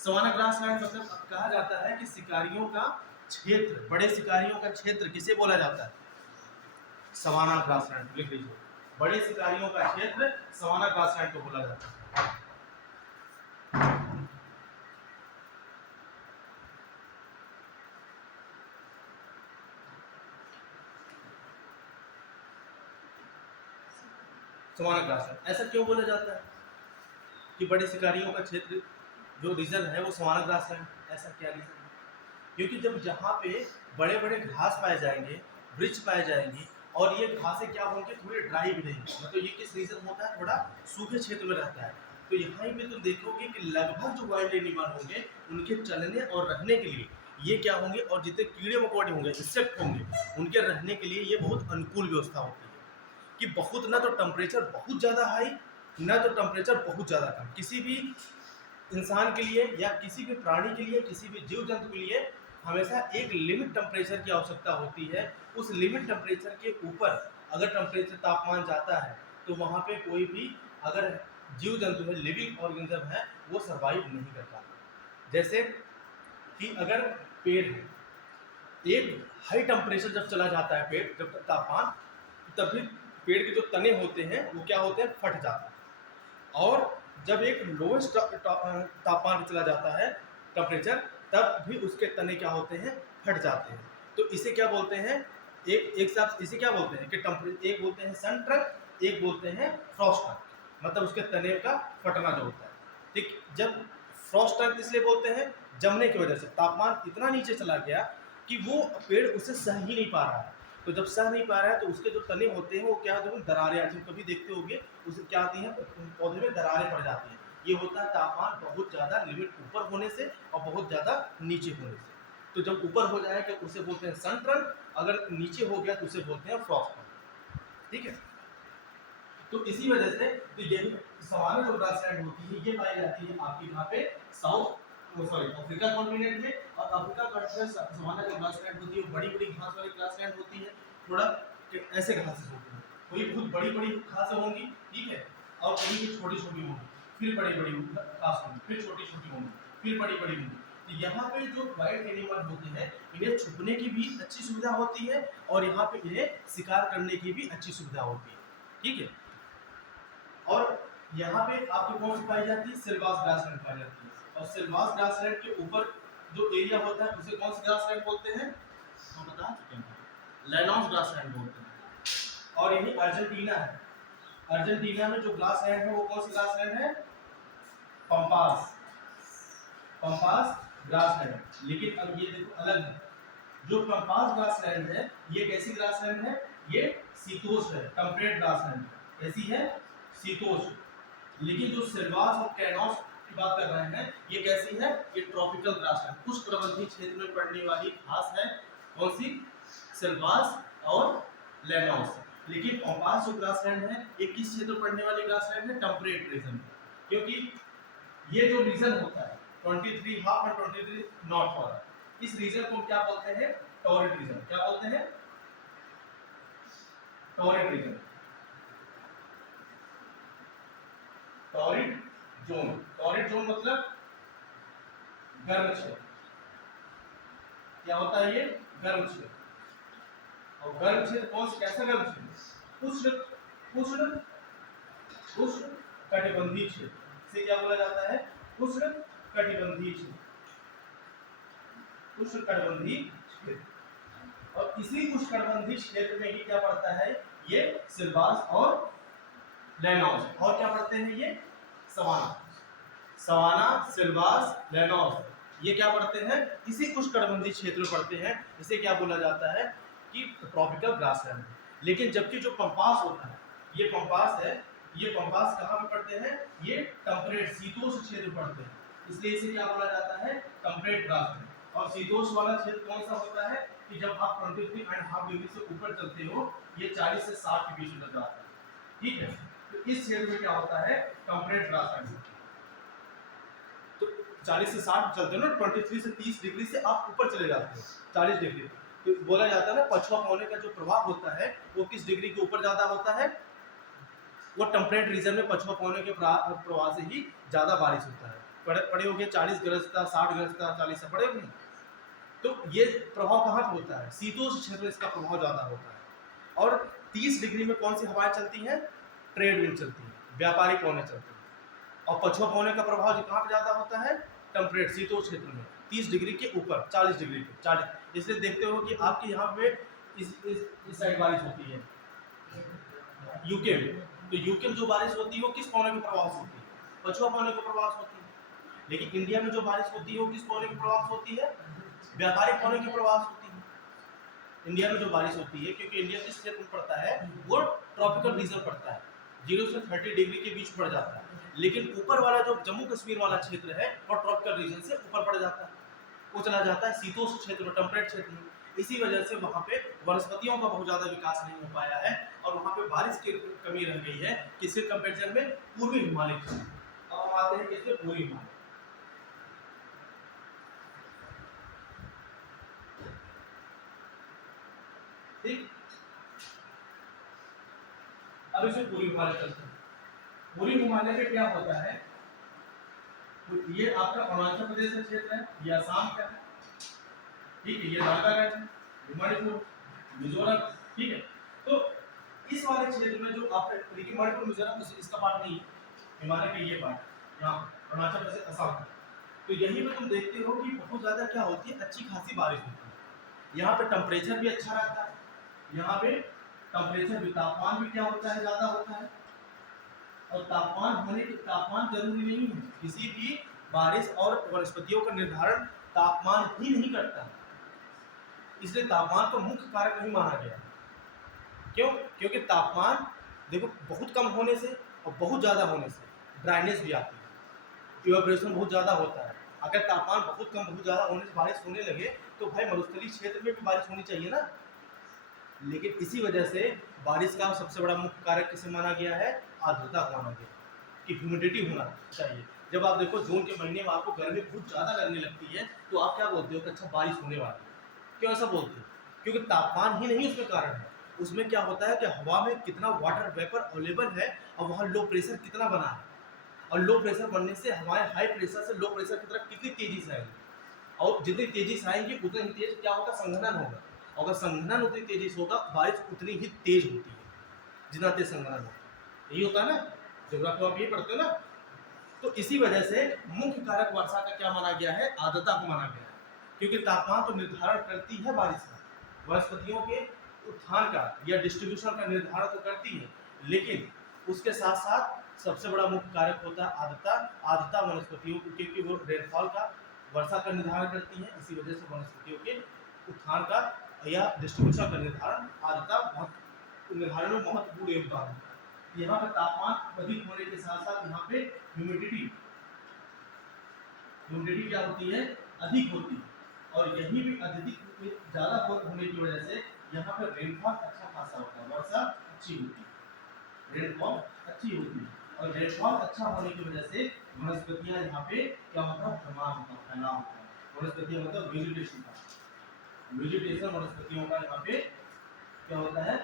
सवाना ग्रासलैंड मतलब कहा जाता है कि शिकारियों का क्षेत्र, बड़े शिकारियों का क्षेत्र किसे बोला जाता है, सवाना ग्रासलैंड। लिख लीजिए, बड़े शिकारियों का क्षेत्र सवाना ग्रासलैंड को बोला जाता है। सवाना ग्रासलैंड ऐसा क्यों बोला जाता है कि बड़े शिकारियों का क्षेत्र जो रीजन है वो सवाना ग्रासलैंड, ऐसा क्या रीजन है, क्योंकि जब जहाँ पे बड़े बड़े घास पाए जाएंगे, वृक्ष पाए जाएंगे, और ये घासें क्या होंगे, थोड़ी ड्राई भी रहेंगी, मतलब ये किस रीजन होता है, थोड़ा सूखे क्षेत्र में रहता है। तो यहाँ पे तुम देखोगे कि लगभग जो वाइल्ड एनिमल होंगे उनके चलने और रहने के लिए ये क्या होंगे, और जितने कीड़े मकोड़े होंगे, इंसेक्ट होंगे, उनके रहने के लिए ये बहुत अनुकूल व्यवस्था होती है कि बहुत ना तो टेम्परेचर बहुत ज़्यादा हाई, ना तो टेम्परेचर बहुत ज़्यादा कम। किसी भी इंसान के लिए या किसी भी प्राणी के लिए, किसी भी जीव जंतु के लिए हमेशा एक लिमिट टेम्परेचर की आवश्यकता होती है। उस लिमिट टेम्परेचर के ऊपर अगर टेम्परेचर तापमान जाता है तो वहाँ पे कोई भी अगर जीव जंतु है, लिविंग ऑर्गेनिज्म है, वो सर्वाइव नहीं कर पाता। जैसे कि अगर पेड़ है, एक हाई टेम्परेचर जब चला जाता है पेड़, जब तापमान, तभी पेड़ के जो तने होते हैं वो क्या होते हैं, फट जाते हैं। और जब एक लोएस्ट तापमान चला जाता है टेम्परेचर, तब भी उसके तने क्या होते हैं, फट जाते हैं। तो इसे क्या बोलते हैं, एक साथ इसे क्या बोलते हैं कि टेम्परेचर, एक बोलते हैं सन ट्रक, एक बोलते हैं फ्रॉस्ट ट्रक, मतलब उसके तने का फटना जो होता है। ठीक, जब फ्रॉस्ट ट्रक इसलिए बोलते हैं, जमने की वजह से तापमान इतना नीचे चला गया कि वो पेड़ उसे सह ही नहीं पा रहा है। तो जब सह नहीं पा रहा है तो उसके जो तने होते हैं वो क्या होते हैं, दरारें आती हैं। कभी देखते होंगे उसे क्या आती हैं, पौधे में दरारें पड़ जाती हैं। ये होता है तापमान बहुत ज़्यादा लिमिट ऊपर होने से और बहुत ज़्यादा नीचे होने से। तो जब ऊपर हो जाए तो उसे बोलते हैं सन ट्रक, अगर नीचे हो गया तो उसे बोलते हैं फ्रॉस्ट ट्रक। ठीक है, तो इसी वजह से तो यही सवाना जो ग्रासलैंड होती है ये पाई जाती है आपकी यहाँ पे अफ्रीका कॉन्टिनेंट में। और अफ्रीका कॉन्टिनेंट सवाना जो ग्रासलैंड होती है वो बड़ी बड़ी घास वाली ग्रासलैंड होती है, थोड़ा ऐसे घासें होती हैं, कोई बहुत बड़ी बड़ी घासें होंगी, ठीक है, और कहीं भी छोटी छोटी होंगी, फिर बड़ी बड़ी घास होंगी, फिर छोटी छोटी होंगी, फिर बड़ी बड़ी होंगी। तो यहाँ पे जो वाइल्ड एनिमल होते हैं इन्हें छुपने की भी अच्छी सुविधा होती है और यहाँ पे इन्हें शिकार करने की भी अच्छी सुविधा होती है। ठीक है, और यहाँ पे आपको कौन सी पाई जाती है, सिल्वास ग्रासलैंड पाई जाती है। और सिल्वास ग्रासलैंड के ऊपर जो एरिया होता है उसे कौन सी ग्रासलैंड बोलते हैं, हम बता चुके हैं, लैंडॉन्स ग्रासलैंड बोलते हैं। और यही अर्जेंटीना है, अर्जेंटीना में जो ग्रासलैंड है वो कौन सी ग्रासलैंड है, पंपास, पंपास ग्रासलैंड। लेकिन अब ये देखो अलग है, जो पंपास ग्रासलैंड है ये कैसी ग्रासलैंड है, ये शीतोष्ण है, टेम्परेट ग्रासलैंड है। कैसी है, शीतोष्ण। लेकिन जो सिल्वास और की बात कर रहे हैं, ये कैसी है, ये ट्रॉपिकल ग्रासलैंड, उष्णकटिबंधीय क्षेत्र में पड़ने वाली घास है। कौन सी, सिल्वास और लैंडोस। लेकिन पम्पास जो ग्रासलैंड है ये किस क्षेत्र में पड़ने वाली ग्रासलैंड है, टेम्परेट रीजन, क्योंकि ये जो रीजन होता है 23 हाफ और 23 नॉट फॉर, इस रीजन को क्या बोलते हैं, टॉरिड रीजन। क्या बोलते हैं, torrid region, torrid zone. Torrid zone मतलब गर्म क्षेत्र। क्या होता है ये, गर्म क्षेत्र। और गर्म क्षेत्र कौन सा, कैसा गर्म क्षेत्र, उष्ण उष्ण उष्ण कटिबंधीय क्षेत्र। इसे क्या बोला जाता है, उष्ण कटिबंधीय क्षेत्र, उष्ण कटिबंधीय क्षेत्र। और इसी उष्ण कटिबंधीय क्षेत्र में ही क्या पड़ता है, ये सिल्वास और लैंडोस। और क्या पढ़ते हैं ये, सवाना, सवाना, सिल्वास, लैंडोस, ये क्या पढ़ते हैं, इसी उष्णकटिबंधीय क्षेत्र में पढ़ते हैं। इसे क्या बोला जाता है कि ट्रॉपिकल ग्रासलैंड। लेकिन जबकि जो पंपास होता है, ये पंपास है, ये पंपास कहाँ पे पढ़ते हैं, ये टेम्परेट शीतोष्ण क्षेत्र पढ़ते हैं, इसलिए इसे क्या बोला जाता है, टेम्परेट ग्रासलैंड। और शीतोष्ण वाला क्षेत्र कौन सा होता है कि जब आप 23.5 डिग्री से ऊपर चलते हो, ये 40 से 60 के बीच में जाता है, ठीक है। तो इस क्षेत्र में क्या होता है, टेम्परेट ग्रासलैंड। तो 40 से 60 चलते हो ना, 23 से 30 डिग्री से आप ऊपर चले जाते हो 40 डिग्री, तो बोला जाता है ना पछुआ पौने का जो प्रभाव होता है वो किस डिग्री के ऊपर ज्यादा होता है, वो टेम्परेट रीजन में पछुआ पौने के प्रभाव से ही ज्यादा बारिश होता है। पढ़े होंगे 40 गरजता, 60 गरजता, 40 से पढ़े होंगे। तो ये प्रभाव कहाँ पर होता है, शीतोष्ण क्षेत्र में इसका प्रभाव ज्यादा होता है। और 30 डिग्री में कौन सी हवाएं चलती हैं, ट्रेड विंड चलती है, व्यापारी पौने चलते हैं। और पछुआ पौने का प्रभाव जो कहाँ पर ज्यादा होता है, टेम्परेट शीतोष्ण क्षेत्र में 30 डिग्री के ऊपर, 40 डिग्री पे 40। इसलिए देखते हो कि आपके यहाँ पे इस साइड बारिश होती है यूके में, तो यूके में जो बारिश होती है वो किस पौने के प्रभाव से होती है, पछुआ पौने के प्रभाव से होती है। लेकिन इंडिया में जो बारिश होती है वो किस पौने के प्रभाव से होती है, व्यापारिक पौने के प्रभाव से होती है। इंडिया में जो बारिश होती है, क्योंकि इंडिया किस क्षेत्र में पड़ता है, वो ट्रॉपिकल रीजन पड़ता है, 0 से 30 डिग्री के बीच पड़ जाता है। लेकिन ऊपर वाला जो जम्मू कश्मीर वाला क्षेत्र है वो ट्रॉपिकल रीजन से ऊपर पड़ जाता है, वो चला जाता है शीतोष्ण क्षेत्र में, टेम्परेट क्षेत्र में। इसी वजह से वहाँ पे वनस्पतियों का बहुत ज़्यादा विकास नहीं हो पाया है और वहाँ पे बारिश की कमी रह गई है, किसके कंपेरिजन में, पूर्वी हिमालय के। अब हम आते हैं किसके, पूर्वी हिमालय। ठीक, अब इसे पूर्वी हिमालय चलते हैं। पूर्वी हिमालय में क्या होता है, तो ये आपका अरुणाचल प्रदेश का क्षेत्र है, ये असम का है, ठीक है, ये नागालैंड है, मणिपुर, मिजोरम, ठीक है। तो इस वाले क्षेत्र में जो आप देखिए, मणिपुर मिजोरम इसका पार्ट नहीं है, हिमालय का ये पार्ट यहाँ अरुणाचल प्रदेश असम। तो यही पे तुम देखते हो कि बहुत ज़्यादा क्या होती है, अच्छी खासी बारिश होती है। यहाँ पे टेम्परेचर भी अच्छा रहता है, यहाँ पे टेम्परेचर भी, तापमान भी क्या होता है, ज़्यादा होता है। और तापमान जरूरी नहीं है, किसी भी बारिश और वनस्पतियों का निर्धारण तापमान ही नहीं करता, इसलिए तापमान को मुख्य कारक नहीं माना गया। क्यों, क्योंकि तापमान देखो बहुत कम होने से और बहुत ज़्यादा होने से ड्राइनेस भी आती है, इवेपोरेशन बहुत ज़्यादा होता है। अगर तापमान बहुत कम बहुत ज़्यादा होने से बारिश होने लगे तो भाई मरुस्थलीय क्षेत्र में भी बारिश होनी चाहिए ना। लेकिन इसी वजह से बारिश का सबसे बड़ा मुख्य कारक किसे माना गया है, आर्द्रता को माना गया, कि ह्यूमिडिटी होना चाहिए। जब आप देखो जून के महीने में आपको गर्मी बहुत ज़्यादा लगने लगती है तो आप क्या बोलते हो कि अच्छा बारिश होने वाली है, क्यों ऐसा बोलते हो, क्योंकि तापमान ही नहीं उसमें कारण है, उसमें क्या होता है कि हवा में कितना वाटर वेपर अवेलेबल है और वहाँ लो प्रेशर कितना बना है, और लो प्रेशर बनने से हवाएं हाई प्रेशर से लो प्रेशर की तरफ कितनी तेजी से आएंगी, और जितनी तेजी से आएंगी उतनी ही तेज क्या होगा, संघनन होगा। अगर संघनन उतनी तेजी से होगा, बारिश उतनी ही तेज होती है जितना तेज संघनन होगा, यही होता है ना, ज्योग्राफी आप ये पढ़ते हो ना। तो इसी वजह से मुख्य कारक वर्षा का क्या माना गया है, आर्द्रता को माना गया है, क्योंकि तापमान तो निर्धारण करती है बारिश का, वनस्पतियों के उत्थान का या डिस्ट्रीब्यूशन का निर्धारण तो करती है, लेकिन उसके साथ साथ सबसे बड़ा मुख्य कारक होता है आर्द्रता। आर्द्रता वनस्पतियों क्योंकि वो रेनफॉल का, वर्षा का निर्धारण करती है, इसी वजह से वनस्पतियों के उत्थान का या डिस्ट्रीब्यूशन का निर्धारण आर्द्रता निर्धारण में महत्वपूर्ण योगदान है। यहाँ पे तापमान अधिक होने के साथ साथ यहाँ पे ह्यूमिडिटी ह्यूमिडिटी क्या होती है, अधिक होती है, और यही भी अत्यधिक ज़्यादा होने की वजह से यहाँ पर रेनफॉल अच्छा खासा होता है, वर्षा अच्छी होती है, रेनफॉल अच्छी होती है, और रेनफॉल अच्छा होने की वजह से वनस्पतियाँ यहाँ पे क्या होता है, फैलाव होता है, फैलाव होता है। वनस्पतियाँ मतलब वेजिटेशन का, वेजिटेशन वनस्पतियों का यहाँ पे क्या होता है,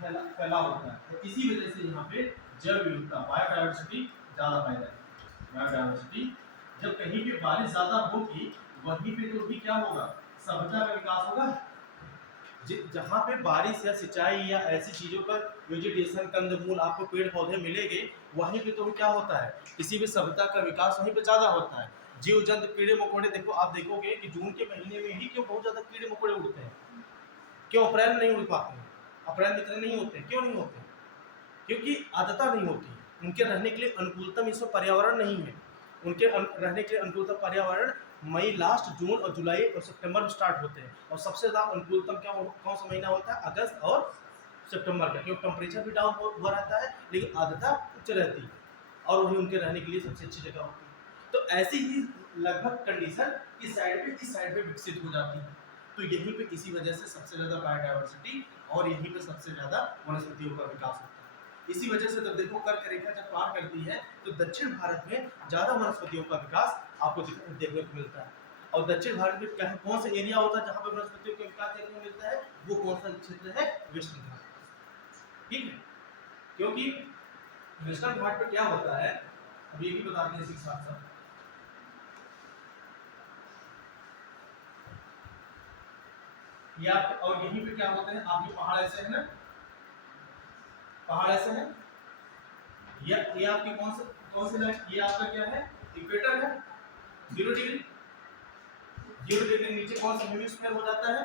फैलाव होता है। तो इसी वजह से यहाँ पे जैव विविधता, बायोडायवर्सिटी ज़्यादा पाई जाती है। बायोडायवर्सिटी, जब कहीं पे बारिश ज़्यादा होगी वहीं पे तो भी क्या होगा, सभ्यता का विकास होगा। जहाँ पे बारिश या सिंचाई या ऐसी चीज़ों का वेजिटेशन, कंदमूल, आपको पेड़ पौधे मिलेंगे, वहीं पे तो क्या होता है, किसी भी सभ्यता का विकास वहीं पे ज़्यादा होता है। जीव जंतु, कीड़े मकोड़े, देखो आप देखोगे कि जून के महीने में ही क्यों बहुत ज़्यादा कीड़े मकोड़े उड़ते हैं, क्यों अप्रैल में नहीं उड़ पाते हैं, अप्रैल में इतने नहीं होते, क्यों नहीं होते, क्योंकि आदता नहीं होती, उनके रहने के लिए अनुकूलतम इसमें पर्यावरण नहीं है। उनके रहने के लिए अनुकूलतम पर्यावरण मई लास्ट, जून और जुलाई और सितंबर में स्टार्ट होते हैं, और सबसे ज़्यादा अनुकूलतम क्या कौन सा महीना होता है, अगस्त और सितंबर का, क्योंकि टेम्परेचर भी डाउन हुआ रहता है लेकिन आर्द्रता उच्च रहती है, और वही उनके रहने के लिए सबसे अच्छी जगह होती है। तो ऐसी ही लगभग कंडीशन इस साइड पे विकसित हो जाती है। तो यहीं पे इसी वजह से सबसे ज़्यादा बायोडायवर्सिटी और यहीं पे सबसे ज़्यादा वनस्पतियों का विकास होता है। इसी वजह से जब देखो कर्क रेखा जब पार करती है तो दक्षिण भारत में ज़्यादा वनस्पतियों का विकास आपको देखने को मिलता है। और दक्षिण भारत में क्या है, कौन सा एरिया होता है जहाँ पर वनस्पतियों का विकास देखने को मिलता है, वो कौन सा क्षेत्र है, वेस्टर्न घाट। ठीक है, क्योंकि वेस्टर्न घाट पे क्या होता है, अब ये भी बताते हैं इसी के साथ साथ। ये आप, और यहीं पे क्या होते हैं, आपके पहाड़ ऐसे है ना, पहाड़ ऐसे है, ये आपकी कौन से लाइन, ये आपका क्या है, इक्वेटर है, 0 डिग्री, 0 डिग्री नीचे कौन सा हेमिस्फीयर हो जाता है,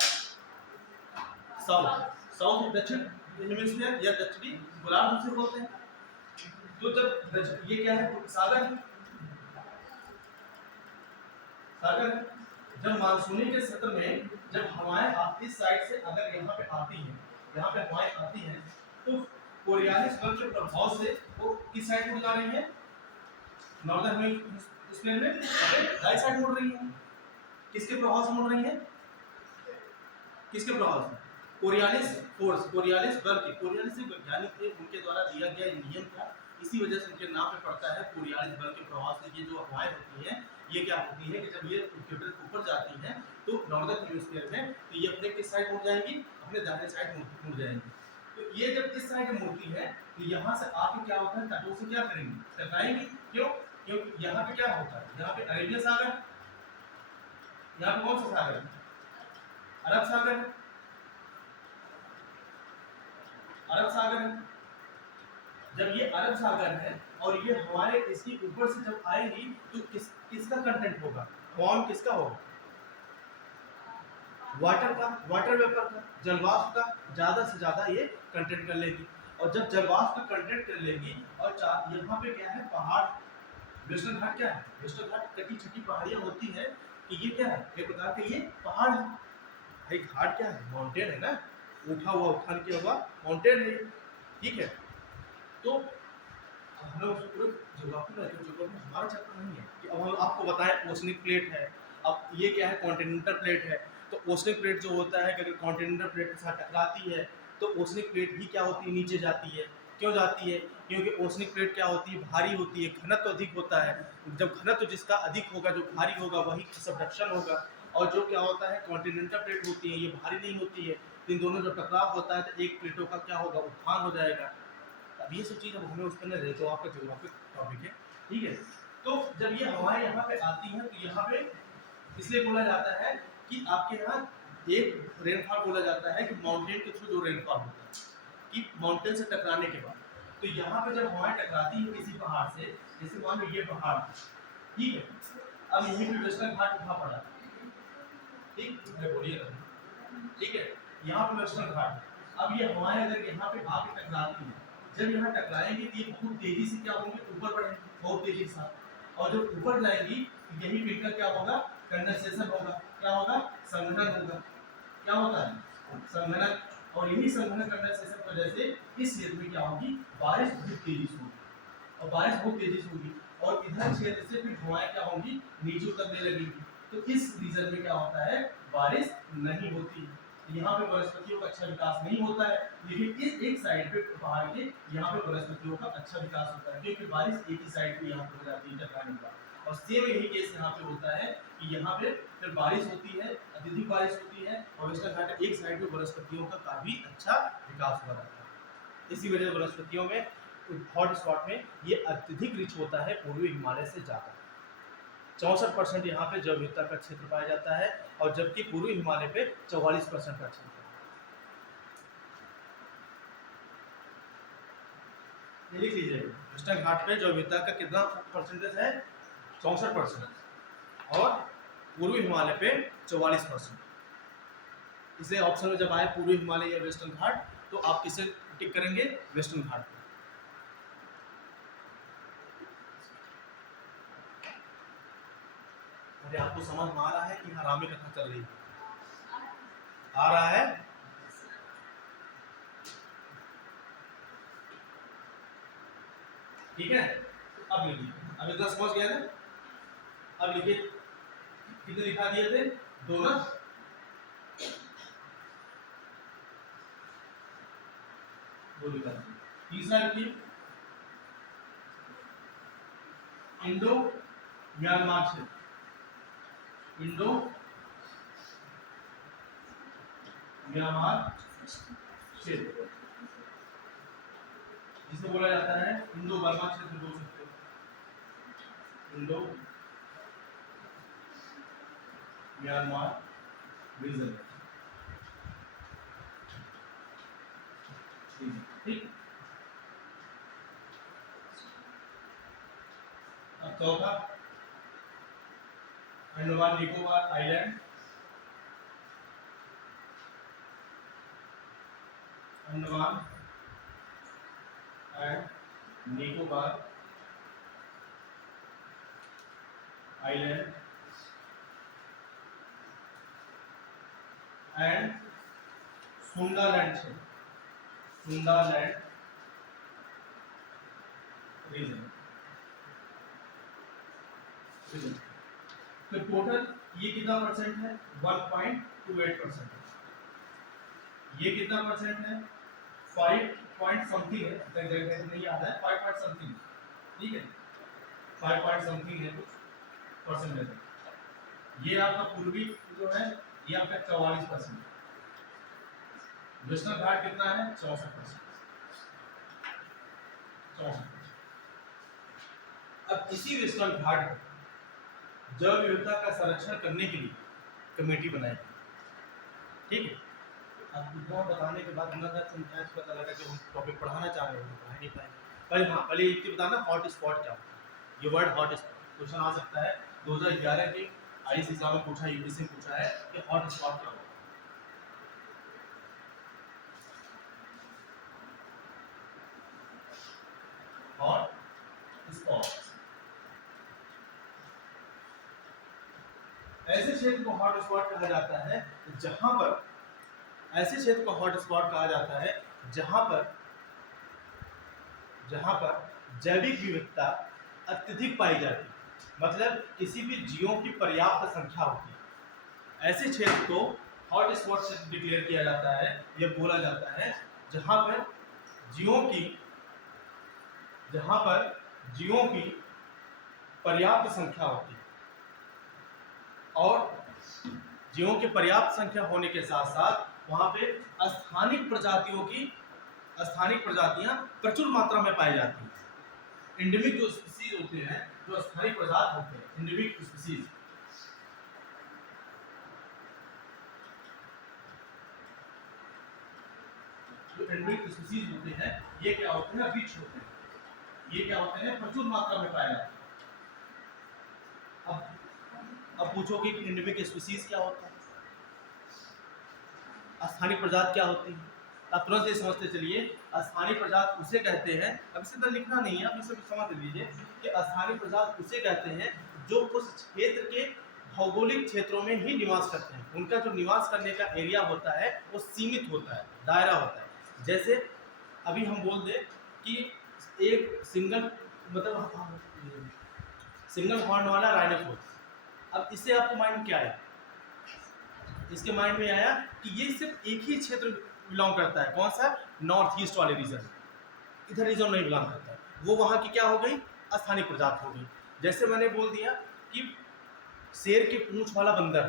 साउथ, साउथ दक्षिण हेमिस्फीयर या दक्षिणी गोलार्ध जिसे बोलते हैं। तो जब ये क्या है, सागर है, सागर है। जब मानसूनी के सत्र में जब हवाएं इस साइड से अगर यहाँ पे आती हैं, यहाँ पे हवाएं आती हैं, तो कोरियालिस बल के प्रभाव से वो किस साइड मुड़ जा रही है, नॉर्दर्न हेमिस्फीयर में राइट साइड मुड़ रही है। किसके प्रभाव से मुड़ रही है, किसके प्रभाव से, कोरियालिस फोर्स, कोरियालिस बल के, कोरियालिस वैज्ञानिक थे, उनके द्वारा दिया गया नियम था, इसी वजह से उनके नाम पे पड़ता है कोरियालिस बल के प्रभाव से। ये जो हवाएं होती हैं ये क्या होती है कि जब ये इक्वेटर के ऊपर जाती हैं तो नॉर्दर्न हेमिस्फीयर में, तो ये अपने किस साइड मुड़ जाएंगी, अपने दाहिने साइड मुड़ जाएंगी। तो ये जब इस साइड मुड़ती है तो यहाँ से आके क्या होता है, तटों से क्या करेंगी, टकराएंगी। क्यों, क्योंकि यहाँ पे क्या होता है, यहाँ पे अरेबियन सागर, यहाँ पे कौन सा सागर है, अरब सागर है, अरब सागर है। जब ये अरब सागर है और ये हमारे इसके ऊपर से जब आएगी तो किसका कंटेंट होगा, फॉर्म किसका होगा, वाटर का, वाटर वेपर का, जलवाष्प का ज़्यादा से ज़्यादा ये कंटेंट कर लेगी। और जब जलवाष्प का कंटेंट कर लेगी और यहाँ पे क्या है, पहाड़, वेस्टर्न घाट क्या है, वेस्टर्न घाट कटी छटी पहाड़ियाँ होती है कि ये क्या है, एक प्रकार के ये पहाड़ है। भाई घाट क्या है, माउंटेन है ना, उठा हुआ उठान किया हुआ माउंटेन है। ठीक है, तो हमें उसको पूरे ज्योग्राफी में, ज्योग्राफी हमारा चैप्टर नहीं है कि अब हम आपको बताएं ओशनिक प्लेट है, अब ये क्या है, कॉन्टिनेंटल प्लेट है। तो ओशनिक प्लेट जो होता है कि अगर कॉन्टिनेंटल प्लेट के साथ टकराती है तो ओशनिक प्लेट भी क्या होती है, नीचे जाती है। क्यों जाती है, क्योंकि ओशनिक प्लेट क्या होती है, भारी होती है, घनत्व तो अधिक होता है। जब घनत्व तो जिसका अधिक होगा, जो भारी होगा वही सबडक्शन होगा। और जो क्या होता है, कॉन्टिनेंटल प्लेट होती है, ये भारी नहीं होती है, इन दोनों जब टकराव होता है तो एक प्लेटों का क्या होगा, उत्थान हो जाएगा। अब ये सब चीज़ अब हमें उसके अंदर तो आपका ज्योग्राफिक टॉपिक है। ठीक है, तो जब ये हवाएं यहाँ पे आती हैं तो यहाँ पे इसलिए बोला जाता है कि आपके यहाँ एक रेनफॉल बोला जाता है कि माउंटेन के थ्रू जो रेनफॉल होता है कि माउंटेन से टकराने के बाद, तो यहाँ पे जब हवाएं टकराती है किसी पहाड़ से, जैसे मान लो ये पहाड़, ठीक है, अब यहीं पे वेस्टर्न घाट उठा पड़ा, ठीक है, बोलिए, ठीक है, यहाँ पे वेस्टर्न घाट, अब ये हवाएं अगर यहाँ पे आके टकराती है, जब यहाँ टकराएंगे तो ये बहुत तेजी से क्या होंगे, ऊपर बढ़ेंगे बहुत तेजी के साथ, और जब ऊपर जाएगी यही मिलकर क्या होगा, कंडेंसेशन होगा, क्या होगा, संघनन होगा। क्या होता है, संघनन, और यही संघनन कंडेंसेशन की वजह से इस क्षेत्र में क्या होगी, बारिश बहुत तेजी से होगी, और बारिश बहुत तेजी से होगी। और इधर क्षेत्र से फिर हवाएं क्या होंगी, नीचे उतरने लगेंगी। तो इस रीजन में क्या होता है, बारिश नहीं होती। यहाँ पे वनस्पतियों का अच्छा विकास नहीं होता है, लेकिन इस एक साइड पे पहाड़ के यहाँ पे वनस्पतियों का अच्छा विकास होता है, क्योंकि बारिश एक ही साइड पे यहाँ पे हो जाती है टकराने का। और सेम यही केस यहाँ पे होता है कि यहाँ पे फिर बारिश होती है, अत्यधिक बारिश होती है, और वेस्टर्न घाट एक साइड पे वनस्पतियों का काफी अच्छा विकास हो रहा है। इसी वजह से वनस्पतियों में हॉट स्पॉट में ये अत्यधिक रिच होता है पूर्वी हिमालय से ज़्यादा। 64% यहाँ पे जैव विविधता का क्षेत्र पाया जाता है, और जबकि पूर्वी हिमालय पे 44% का क्षेत्र है। ये लिख लीजिए, वेस्टर्न घाट पे जैव विविधता का कितना परसेंटेज है, 64%, और पूर्वी हिमालय पे 44%। इसे ऑप्शन में जब आए पूर्वी हिमालय या वेस्टर्न घाट, तो आप किसे टिक करेंगे, वेस्टर्न घाट पे। अरे आपको समझ में आ रहा है कि हरामी कथा चल रही है, आ रहा है? ठीक है, अब लिखिए, अब इतना समझ गया ना। अब लिखिए, कितने लिखा दिए थे, 2 ना। लिखा, तीसरा लिखिए, इंडो म्यांमार क्षेत्र, इंडो म्यांमार क्षेत्र, जिसे बोला जाता है इंडो बर्मा क्षेत्र, बोल सकते हो, इंडो म्यांमार रीजन। ठीक, अब चौथा, Andaman Nicobar island, Andaman and Nicobar island and Sundaland क्षेत्र, सुंडालैंड रीजन। तो टोटल ये कितना परसेंट है, 1.28%। ये कितना परसेंट है, 5 पॉइंट समथिंग है, नहीं आता है, 5 पॉइंट समथिंग, ठीक है, 5 पॉइंट समथिंग है कुछ परसेंटेज। ये आपका पूर्वी जो है, ये आपका 44%। वेस्टर्न घाट कितना है, 64%। अब इसी वेस्टर्न घाट पर जैव विविधता का संरक्षण करने के लिए कमेटी बनाई, ठीक है। अब इतना बताने के बाद पता लगा कि हम टॉपिक पढ़ाना चाह रहे हैं, पढ़ा नहीं पाएंगे। पहले एक चीज बताना, हॉट स्पॉट क्या होता है। ये वर्ड हॉट स्पॉट क्वेश्चन आ सकता है, 2011 के आईएएस एग्जाम में पूछा, यूपीएससी में पूछा है कि हॉट स्पॉट क्या होता है। हॉट स्पॉट, ऐसे क्षेत्र को हॉट स्पॉट कहा जाता है जहां पर, ऐसे क्षेत्र को हॉट स्पॉट कहा जाता है जहां पर जैविक विविधता अत्यधिक पाई जाती है, मतलब किसी भी जीवों की पर्याप्त संख्या होती है। ऐसे क्षेत्र को हॉट स्पॉट से डिक्लेयर किया जाता है, यह बोला जाता है जहां पर जीवों की पर्याप्त संख्या होती है, और जीवों की पर्याप्त संख्या होने के साथ साथ वहां पे स्थानिक प्रजातियां प्रचुर मात्रा में पाई जाती हैं। एंडेमिक जो स्पीसीज होते हैं, जो स्थानिक प्रजाति होते हैं, एंडेमिक स्पीसीज, जो एंडेमिक स्पीसीज होते हैं, ये क्या होते हैं, रिच होते हैं, ये क्या होते हैं, प्रचुर मात्रा में पाए जाते हैं। अब पूछोगे कि एंडेमिक स्पीसीज क्या होता है, स्थानिक प्रजाति क्या होती है। आप तुरंत ये समझते चलिए, स्थानीय प्रजाति उसे कहते हैं, अब इसे तो लिखना नहीं है, आप इसे समझ लीजिए कि स्थानीय प्रजाति उसे कहते हैं जो उस क्षेत्र के भौगोलिक क्षेत्रों में ही निवास करते हैं। उनका जो निवास करने का एरिया होता है वो सीमित होता है, दायरा होता है। जैसे अभी हम बोल दें कि एक सिंगल, मतलब सिंगल हॉर्न वाला राइनोसोरस। अब इससे आपको माइंड में क्या आया? इसके माइंड में आया कि ये सिर्फ एक ही क्षेत्र बिलोंग करता है, कौन सा? नॉर्थ ईस्ट वाले रीजन। इधर रीजन नहीं बिलोंग करता है, वो वहाँ की क्या हो गई? स्थानीय प्रजाति हो गई। जैसे मैंने बोल दिया कि शेर के पूंछ वाला बंदर,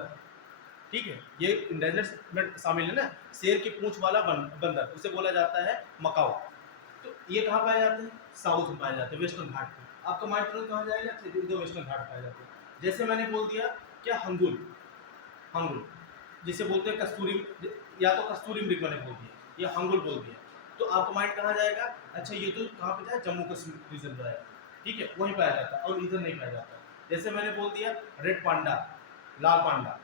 ठीक है, ये इंडेंजर्ड में शामिल है ना, शेर की पूंछ वाला बंदर, उसे बोला जाता है मकाओ। तो ये कहाँ पाए जाते हैं? साउथ में पाए जाते हैं, वेस्टर्न घाट में। आपका माइंड तुरंत कहाँ जाएगा? इधर वेस्टर्न घाट पाए जाते हैं। जैसे मैंने बोल दिया क्या, हंगुल, हंगुल जिसे बोलते हैं कस्तूरी, या तो कस्तूरी मृग मैंने बोल दिया, या हंगुल बोल दिया, तो आपका माइंड कहाँ जाएगा? अच्छा ये तो कहाँ पे था? जम्मू कश्मीर रीजन में आएगा, ठीक है, वहीं पाया जाता है और इधर नहीं पाया जाता। जैसे मैंने बोल दिया रेड पांडा, लाल पांडा,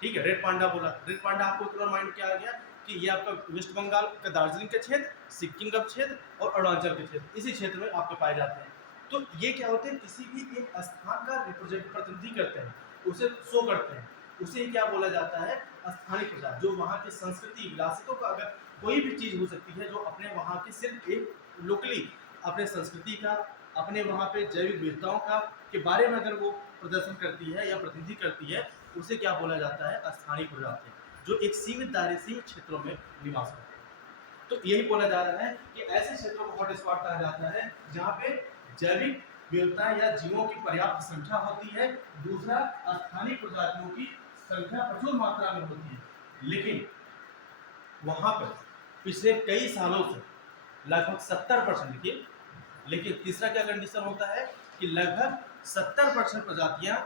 ठीक है, रेड पांडा बोला, रेड पांडा आपको पूरा माइंड क्या आ गया कि ये आपका वेस्ट बंगाल का दार्जिलिंग का क्षेत्र, सिक्किम का क्षेत्र और अरुणाचल के क्षेत्र, इसी क्षेत्र में आपके पाए जाते हैं। तो ये क्या होते हैं? किसी भी एक स्थान का प्रतिनिधि करते हैं, उसे शो करते हैं, उसे क्या बोला जाता है? स्थानीय प्रजाति। जो वहाँ की संस्कृति विरासतों का, अगर कोई भी चीज़ हो सकती है जो अपने वहाँ के सिर्फ एक लोकली अपने संस्कृति का, अपने वहाँ पे जैविक विविधताओं का के बारे में अगर वो प्रदर्शन करती है या प्रतिनिधि करती है, उसे क्या बोला जाता है? स्थानीय प्रजाति, जो एक सीमित दायरे, सीमित क्षेत्रों में निवास करते हैं। तो यही बोला जा रहा है कि ऐसे क्षेत्रों को हॉटस्पॉट कहा जाता है जहाँ पे जैविक विविधता या जीवों की पर्याप्त संख्या होती है। दूसरा, स्थानीय प्रजातियों की संख्या प्रचुर मात्रा में होती है, लेकिन वहाँ पर पिछले कई सालों से लगभग 70%, देखिए, लेकिन तीसरा क्या कंडीशन होता है कि लगभग 70% प्रजातियां,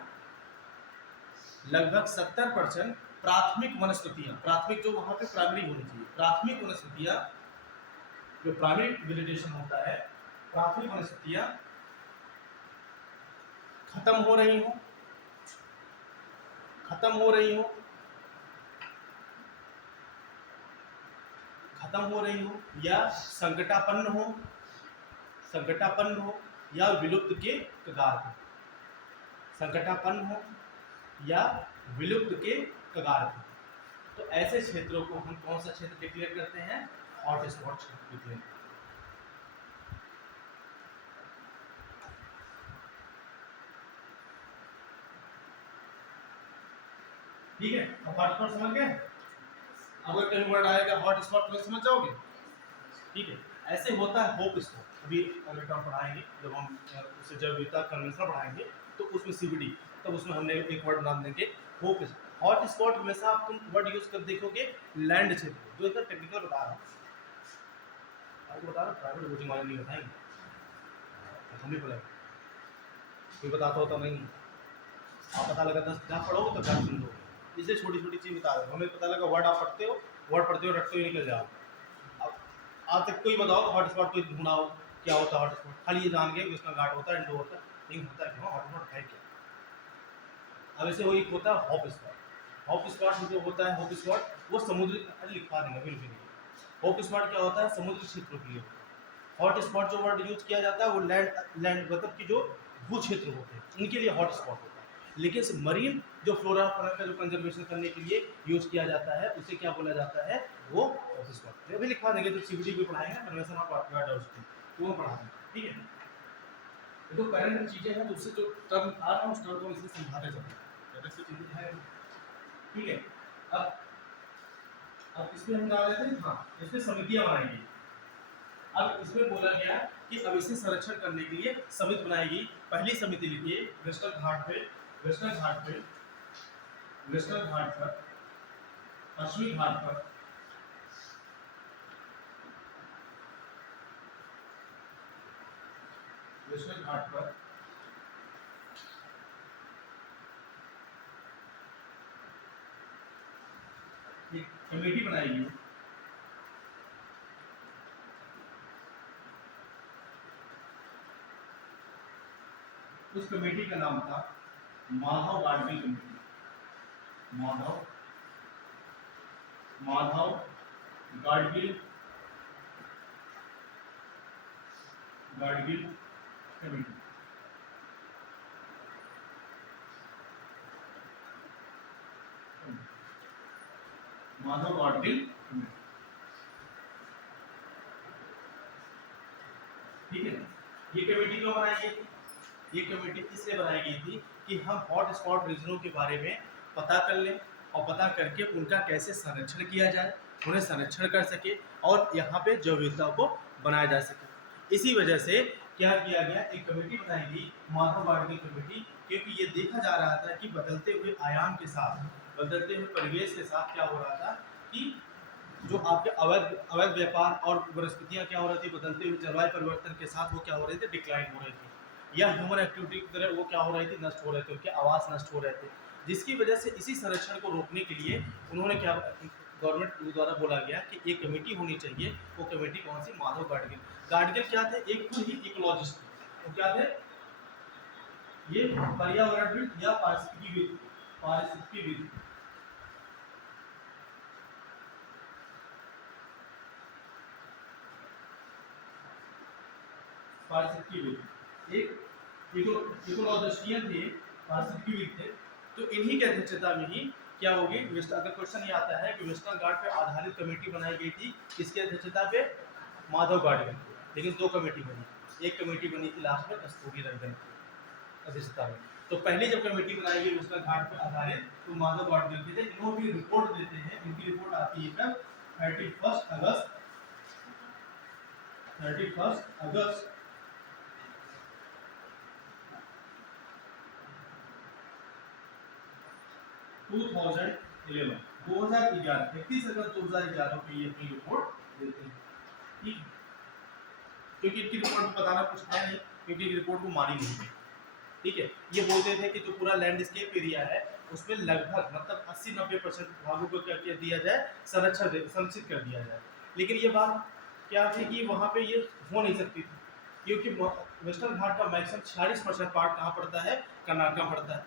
लगभग 70% प्राथमिक वनस्पतियां, प्राथमिक जो वहां पे प्राइमरी होनी चाहिए, प्राथमिक वनस्पतियां, जो प्राइमरी वेजिटेशन होता है, प्राथमिक वनस्पतियां खत्म हो रही हो, खत्म हो रही हो, खत्म हो रही हो, या संकटापन्न हो, संकटापन्न हो, या विलुप्त के कगार पर, संकटापन्न हो या विलुप्त के कगार पर। तो ऐसे क्षेत्रों को हम कौन सा क्षेत्र डिक्लेयर करते हैं? हॉटस्पॉट क्षेत्र डिक्लेयर। ठीक है, अब हॉटस्पॉट समझ गए? अगर कहीं वर्ड आएगा हॉटस्पॉट तो समझ जाओगे, ठीक है। ऐसे होता है होप स्पॉट, अभी अगर हम पढ़ाएंगे, जब हम उसे जैविकता कन्वेंशन पढ़ाएंगे तो उसमें सीबीडी, तब उसमें हमने एक वर्ड नाम देंगे होप स्पॉट। हॉट स्पॉट हमेशा आप तुम वर्ड यूज कर देखोगे लैंड क्षेत्र, जो इतना टेक्निकल बता रहा हूँ, आपको बता रहा हूँ, प्राइवेट कोचिंग वाले नहीं बताएंगे, हम भी बोलेंगे, कोई बताता होता नहीं, आप पता लगा 10 आप पढ़ोगे तो 10 सुन लोगे, इसलिए छोटी छोटी चीज़ बता रहे हो। हमें पता लगा वर्ड आप पढ़ते हो, वर्ड पढ़ते हो, रटते हुए निकल जाओ। अब आज तक कोई बताओ हॉटस्पॉट कोई ढूंढा हो, क्या होता है हॉटस्पॉट? खाली ये जान गए कि उसका घाट होता है, इंडो होता है, लेकिन होता है क्यों? हॉटस्पॉट है क्या? अब ऐसे वही होता है हॉप स्पॉट। हॉप स्पॉट जो होता है, हॉप स्पॉट वो समुद्री, लिखवा देंगे बिल्कुल नहीं। हॉप स्पॉट क्या होता है? समुद्री क्षेत्रों के लिए। हॉट स्पॉट जो वर्ड यूज किया जाता है वो लैंड मतलब कि जो भू क्षेत्र होते हैं उनके लिए हॉट स्पॉट होता है। लेकिन मरीन जो फ्लोरा फौना का जो कंजर्वेशन करने के लिए यूज किया जाता है, उसे क्या बोला जाता है? वो हॉट स्पॉट। अभी लिखवा देंगे तो सीबीडी को पढ़ाएंगे, कन्वेंशन ऑफ बायोडाइवर्सिटी तो वो पढ़ा देंगे, ठीक है। ये तो करंट चीजें हैं, उससे जो टर्म आ रहा है उस टर्म को इसलिए समझाते चलते हैं, ऐसी चीजें हैं, ठीक है। अब इसमें हम डाल देते हैं, हाँ, इसमें समितियां बनाएंगे। अब इसमें बोला गया कि अब इसे संरक्षण करने के लिए समिति बनाएगी। पहली समिति लिखिए वेस्टर्न घाट पे, वेस्टर्न घाट पे, वेस्टर्न घाट पर, पश्चिमी घाट पर, वेस्टर्न घाट पर एक कमेटी बनाएगी। उस कमेटी का नाम था Madhav Gadgil committee, Madhav Gadgil Gadgil committee. Madhav Gadgil committee, ठीक है। ये कमेटी क्यों बनाई गई? ये कमेटी इसलिए बनाई गई थी कि हम हॉट स्पॉट रीजनों के बारे में पता कर लें और पता करके उनका कैसे संरक्षण किया जाए, उन्हें संरक्षण कर सके और यहाँ पे जैव विविधता को बनाया जा सके। इसी वजह से क्या किया गया, एक कमेटी बनाई गई, माधव गाडगिल कमेटी, क्योंकि ये देखा जा रहा था कि बदलते हुए आयाम के साथ, बदलते हुए परिवेश के साथ क्या हो रहा था कि जो आपके अवैध व्यापार और वनस्पतियाँ क्या हो रही थी, बदलते हुए जलवायु परिवर्तन के साथ वो क्या हो रही थी, डिक्लाइन हो रही थी, या ह्यूमन एक्टिविटी की तरह वो क्या हो रही थी, नष्ट हो रहे थे, उनके आवास नष्ट हो रहे थे, जिसकी वजह से इसी संरक्षण को रोकने के लिए उन्होंने क्या, गवर्नमेंट द्वारा बोला गया कि एक कमेटी होनी चाहिए। वो कमेटी कौन सी, माधव गाडगिल। गाडगिल क्या थे, एक खुद ही इकोलॉजिस्ट थे। वो क्या थे, ये पर्यावरणविद या पारिस्थितिकीविद एक इकोलॉजिस्टियन थे, पारिस्थितिकीविद थे। तो इन्हीं की अध्यक्षता में ही क्या होगी, अगर क्वेश्चन ये आता है कि वेस्टर्न घाट पे आधारित कमेटी बनाई गई थी, किसकी अध्यक्षता पे, माधव गाडगिल। लेकिन दो कमेटी बनी, एक कमेटी बनी थी लास्ट में कस्तूरी रंगन की अध्यक्षता में। तो पहली जब कमेटी बनाई गई वेस्टर्न घाट पे आधारित, तो माधव गाडगिल की थे। इन्होंने रिपोर्ट देते हैं, इनकी रिपोर्ट आती है कब, 31 अगस्त 2011, 31 अगस्त 2011 को ये अपनी रिपोर्ट देते हैं। ठीक, क्योंकि इनकी रिपोर्ट में बताना कुछ है नहीं, क्योंकि रिपोर्ट को मानी नहीं गई। ठीक है, ये बोलते थे कि जो पूरा लैंडस्केप एरिया है उसमें लगभग मतलब 80-90% भागों को क्या किया दिया जाए, संरक्षित कर दिया जाए। लेकिन ये बात क्या थी कि वहाँ पे ये हो नहीं सकती थी, क्योंकि वेस्टर्न घाट का मैक्सिमम 46% पार्ट कहाँ पड़ता है, कर्नाटक में पड़ता है,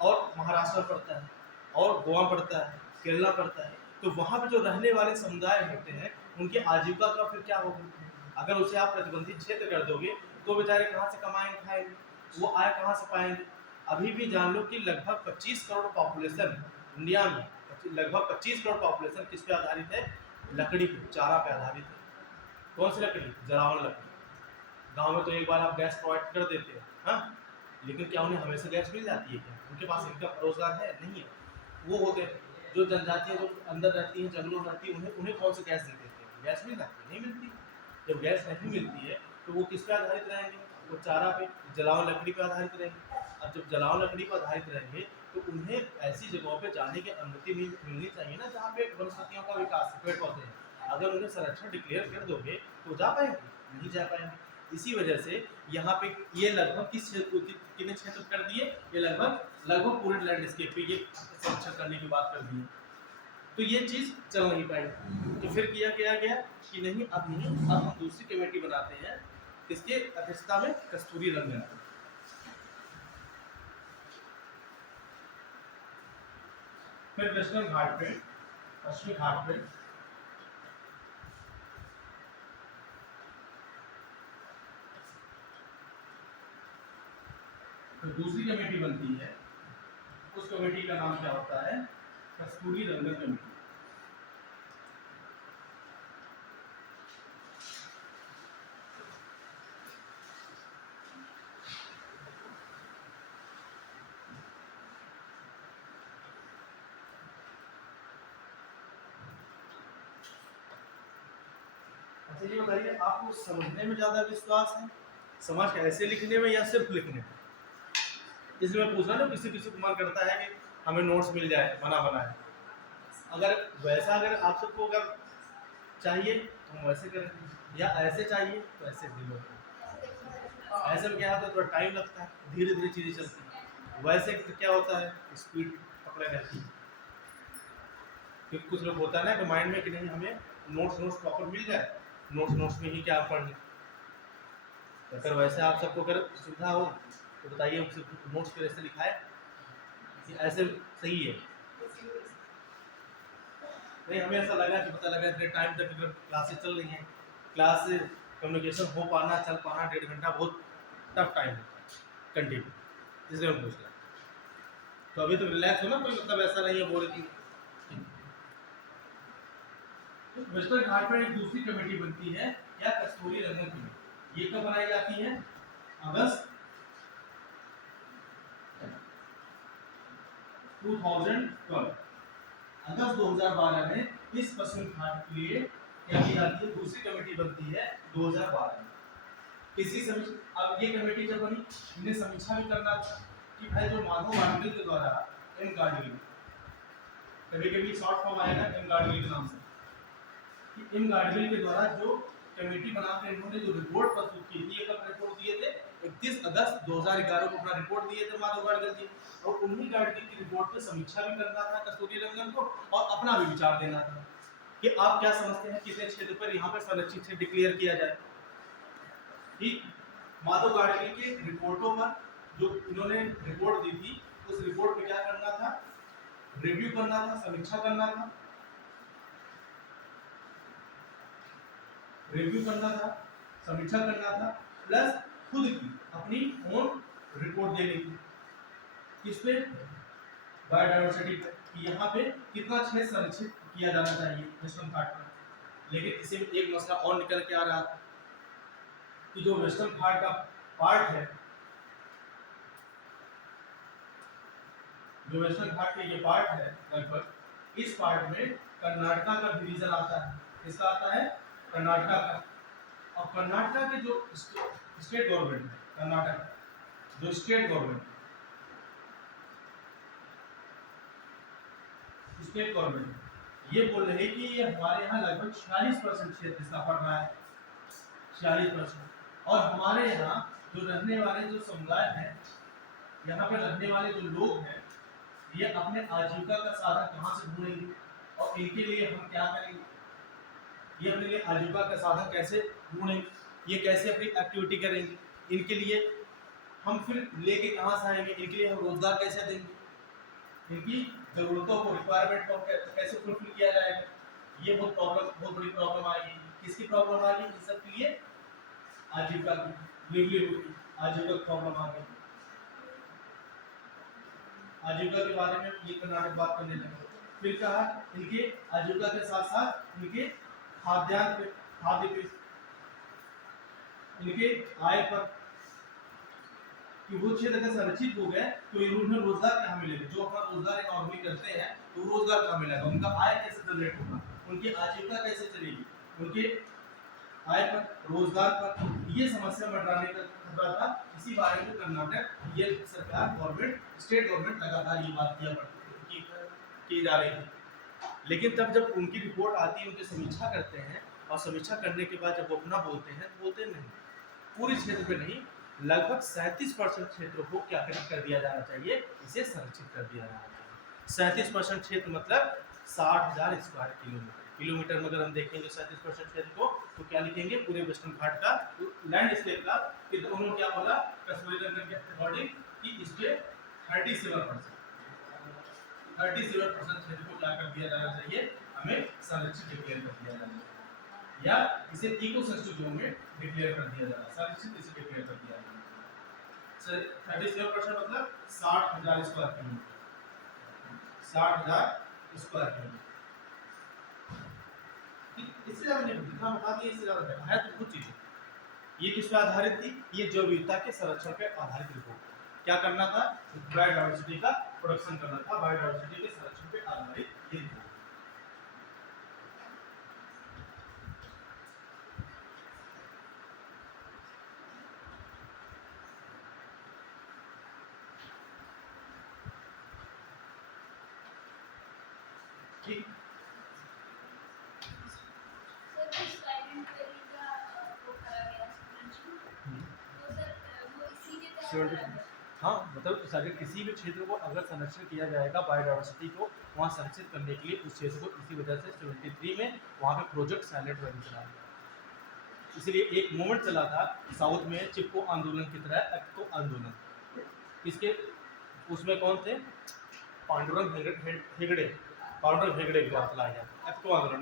और महाराष्ट्र पड़ता है, और गोवा पड़ता है, केरला पड़ता है। तो वहाँ पे जो रहने वाले समुदाय होते हैं उनकी आजीविका का फिर क्या होगा, अगर उसे आप प्रतिबंधित क्षेत्र कर दोगे तो बेचारे कहाँ से कमाएंगे, खाएंगे, वो आय कहाँ से पाएंगे। अभी भी जान लो कि लगभग 25 करोड़ पॉपुलेशन इंडिया में, लगभग 25 करोड़ पॉपुलेशन किस पे आधारित है, लकड़ी पे, चारा पे आधारित है। कौन सी लकड़ी, जलावन लकड़ी। गाँव में तो एक बार आप गैस प्रोवाइड कर देते हैं, हाँ, लेकिन क्या उन्हें हमेशा गैस मिल जाती है क्या, उनके पास इनका रोजगार है, नहीं है। वो होते हैं जो जनजातियाँ जो अंदर रहती हैं, जंगलों में रहती है, उन्हें कौन सी गैस दे देते हैं, गैस मिल जाती है, नहीं मिलती। जब गैस नहीं मिलती है तो वो किस पे आधारित रहेंगे, वो चारा पे, जलावन लकड़ी पे आधारित रहेंगे। अब जब जलावन लकड़ी पर आधारित रहेंगे तो उन्हें ऐसी जगहों पे जाने की अनुमति मिलनी चाहिए ना जहाँ पे वनस्पतियों का विकास, पेड़ पौधे हैं। अगर उन्हें संरक्षण डिक्लेयर कर दोगे तो जा पाएंगे, नहीं जा पाएंगे। इसी वजह से यहाँ पे ये लगभग किस कितने क्षेत्र कर दिए, ये लगभग पूरे लैंडस्केप पे ये संरक्षण करने की बात कर दी है। तो ये चीज़ चल नहीं पाई। तो फिर किया गया कि नहीं, अब हम दूसरी कमेटी बनाते हैं, किसके अध्यक्षता में, कस्तूरी रंगन। फिर वेस्टर्न घाट पे, पश्चिमी घाट पे तो दूसरी कमेटी बनती है। उस कमेटी का नाम क्या होता है, कस्तूरी रंगन कमेटी। अच्छा ये बताइए, आपको समझने में ज़्यादा विश्वास है, समाज का ऐसे लिखने में या सिर्फ लिखने में? इसलिए मैं पूछ रहा ना, किसी किसी को मन करता है कि हमें नोट्स मिल जाए बना बनाए। अगर वैसा अगर आप सबको अगर चाहिए तो हम वैसे करें, या ऐसे चाहिए तो ऐसे भी लो। ऐसे में क्या होता है, थोड़ा टाइम लगता है, धीरे धीरे चीज़ें चलती हैं। वैसे क्या होता है, स्पीड पकड़े रहती है। क्योंकि कुछ लोग होता है ना कि माइंड में कि नहीं हमें नोट्स प्रॉपर मिल जाए, नोट्स में ही क्या पढ़ना। तो अगर वैसे आप सबको अगर सुविधा हो तो बताइए, हम नोट्स पे ऐसे लिखाए, ऐसे सही है। नहीं, हमें ऐसा लगा कि पता लगा इतने टाइम तक अगर क्लासेस चल रही हैं, क्लास से कम्युनिकेशन हो पाना, चल पाना 1.5 घंटा बहुत टफ टाइम है कंटिन्यू, इसलिए मैं पूछ रहा। तो अभी तो रिलैक्स हो ना, कोई मतलब ऐसा नहीं है बोले कि। तो वेस्टर्न घाट में एक दूसरी कमेटी बनती है, या कस्तूरी रंगन कमेटी। ये कब बनाई जाती है, अगस्त 2012 अगस्त 2012 में इस पश्चिम घाट के लिए क्या की जाती है, दूसरी कमेटी बनती है 2012 में। इसी समीक्षा, अब ये कमेटी जब बनी, इन्हें समीक्षा भी करना था कि भाई जो माधव गाडगिल के द्वारा एम गाडगिल, कभी कभी शॉर्ट फॉर्म आएगा एम गाडगिल के नाम से, कि एम गाडगिल के द्वारा जो कमेटी बनाकर इन्होंने जो रिपोर्ट प्रस्तुत की थी, कब रिपोर्ट दिए थे, 31 अगस्त 2011 को अपना रिपोर्ट दिए थे माधव गाडगिल जी, और उन्हीं गाडगिल की रिपोर्ट पे समीक्षा भी करना था कस्तूरी रंगन को, और अपना भी विचार देना था कि आप क्या समझते हैं कितने क्षेत्र पर यहाँ पर संरक्षित क्षेत्र डिक्लेयर किया जाए। ठीक, माधव गाडगिल के रिपोर्टों पर जो इन्होंने रिपोर्ट दी थी, उस रिपोर्ट में क्या करना था, रिव्यू करना था, समीक्षा करना था, रिव्यू करना था, समीक्षा करना था, प्लस खुद की अपनी ओन रिपोर्ट देनी थी किस पे, बायोडायवर्सिटी पे, कि यहाँ पे कितना क्षेत्र संरक्षित किया जाना चाहिए वेस्टर्न घाट पर। लेकिन इसी में एक मसला और निकल के आ रहा था कि जो वेस्टर्न घाट का पार्ट है, जो वेस्टर्न घाट के ये पार्ट है लगभग, इस पार्ट में कर्नाटका का भी रीजन आता है। किसका आता है, कर्नाटका का। और कर्नाटका के जो स्टेट गवर्नमेंट है, कर्नाटक जो स्टेट गवर्नमेंट ये बोल रहे हैं कि ये हमारे यहाँ लगभग 46% क्षेत्र इसका पड़ रहा है, 46%। और हमारे यहाँ जो रहने वाले जो समुदाय हैं, यहाँ पर रहने वाले जो लोग हैं, ये अपने आजीविका का साधन कहाँ से ढूंढेंगे, और इनके लिए हम क्या करेंगे, ये अपने लिए आजीविका का साधन कैसे ढूंढेंगे, ये कैसे अपनी एक्टिविटी करेंगे, इनके लिए हम फिर लेके कहाँ से आएंगे, इनके लिए हम रोजगार कैसे देंगे, इनकी जरूरतों को, रिक्वायरमेंट को कैसे फुलफिल किया जाएगा। ये बहुत बड़ी प्रॉब्लम आएगी। किसकी प्रॉब्लम आएगी, इन सब के लिए आजीविका की, लिवलीहुड की आजीविका प्रॉब्लम आ गई। आजीविका के बारे में ये कर्नाटक बात करने लगे। फिर कहा इनके आजीविका के साथ साथ इनके खाद्य पे, इनके आय पर, कि वो क्षेत्र अगर संरक्षित हो गए तो उन्हें रोजगार कहाँ मिलेगा, जो अपना रोजगार इकोनॉमी करते हैं तो रोजगार कहाँ मिलेगा, उनका आय कैसे जनरेट होगा, उनकी आजीविका कैसे चलेगी, उनके आय पर, रोजगार पर, ये समस्या मंडराने का खतरा था। इसी बारे में कर्नाटक ये सरकार, गवर्नमेंट, स्टेट गवर्नमेंट लगातार ये बात की जा रही थी। लेकिन तब जब उनकी रिपोर्ट आती है, उनकी समीक्षा करते हैं, और समीक्षा करने के बाद जब वो अपना बोलते हैं तो बोलते नहीं, पूरे क्षेत्र पे नहीं, लगभग 37% क्षेत्र को क्या कर दिया जाना चाहिए, इसे संरक्षित कर दिया जाना चाहिए। 37% क्षेत्र मतलब 60,000 स्क्वायर किलोमीटर में अगर हम देखेंगे 37% क्षेत्र को, तो क्या लिखेंगे, पूरे वेस्टर्न घाट का लैंडस्केप का, उन्होंने क्या बोला कस्तूरी रंगन के अकॉर्डिंग कि इसके 37% क्षेत्र को क्या कर दिया जाना चाहिए, हमें संरक्षित डिक्लेयर कर दिया जाना चाहिए, या इसे इको सेंसिटिव जोन में डिक्लेयर कर दिया जाना, संरक्षित इसे डिक्लेयर कर दिया जाना। 37% मतलब 60,000 स्क्वायर किलोमीटर, 60,000 स्क्वायर किलोमीटर। इससे ज्यादा नहीं, जितना बता दिया इससे ज्यादा है तो कुछ चीजें। ये किस पे आधारित थी, ये जैव विविधता के संरक्षण पे आधारित रिपोर्ट। क्या करना था, बायोडायवर्सिटी का प्रोडक्शन करना था, बायोडायवर्सिटी के संरक्षण पे आधारित ये रिपोर्ट। ठीक, हाँ, मतलब अगर किसी भी क्षेत्र को अगर संरक्षण किया जाएगा बायोडायवर्सिटी को वहाँ संरक्षित करने के लिए, उस क्षेत्र को, इसी वजह से 73 में वहाँ पे प्रोजेक्ट साइलेंट वैली चला गया। इसलिए एक मूवमेंट चला था साउथ में, चिपको आंदोलन की तरह एक्टो आंदोलन। इसके उसमें कौन थे, पांडुरंग हेगड़े के द्वारा चलाया गया एक्टो आंदोलन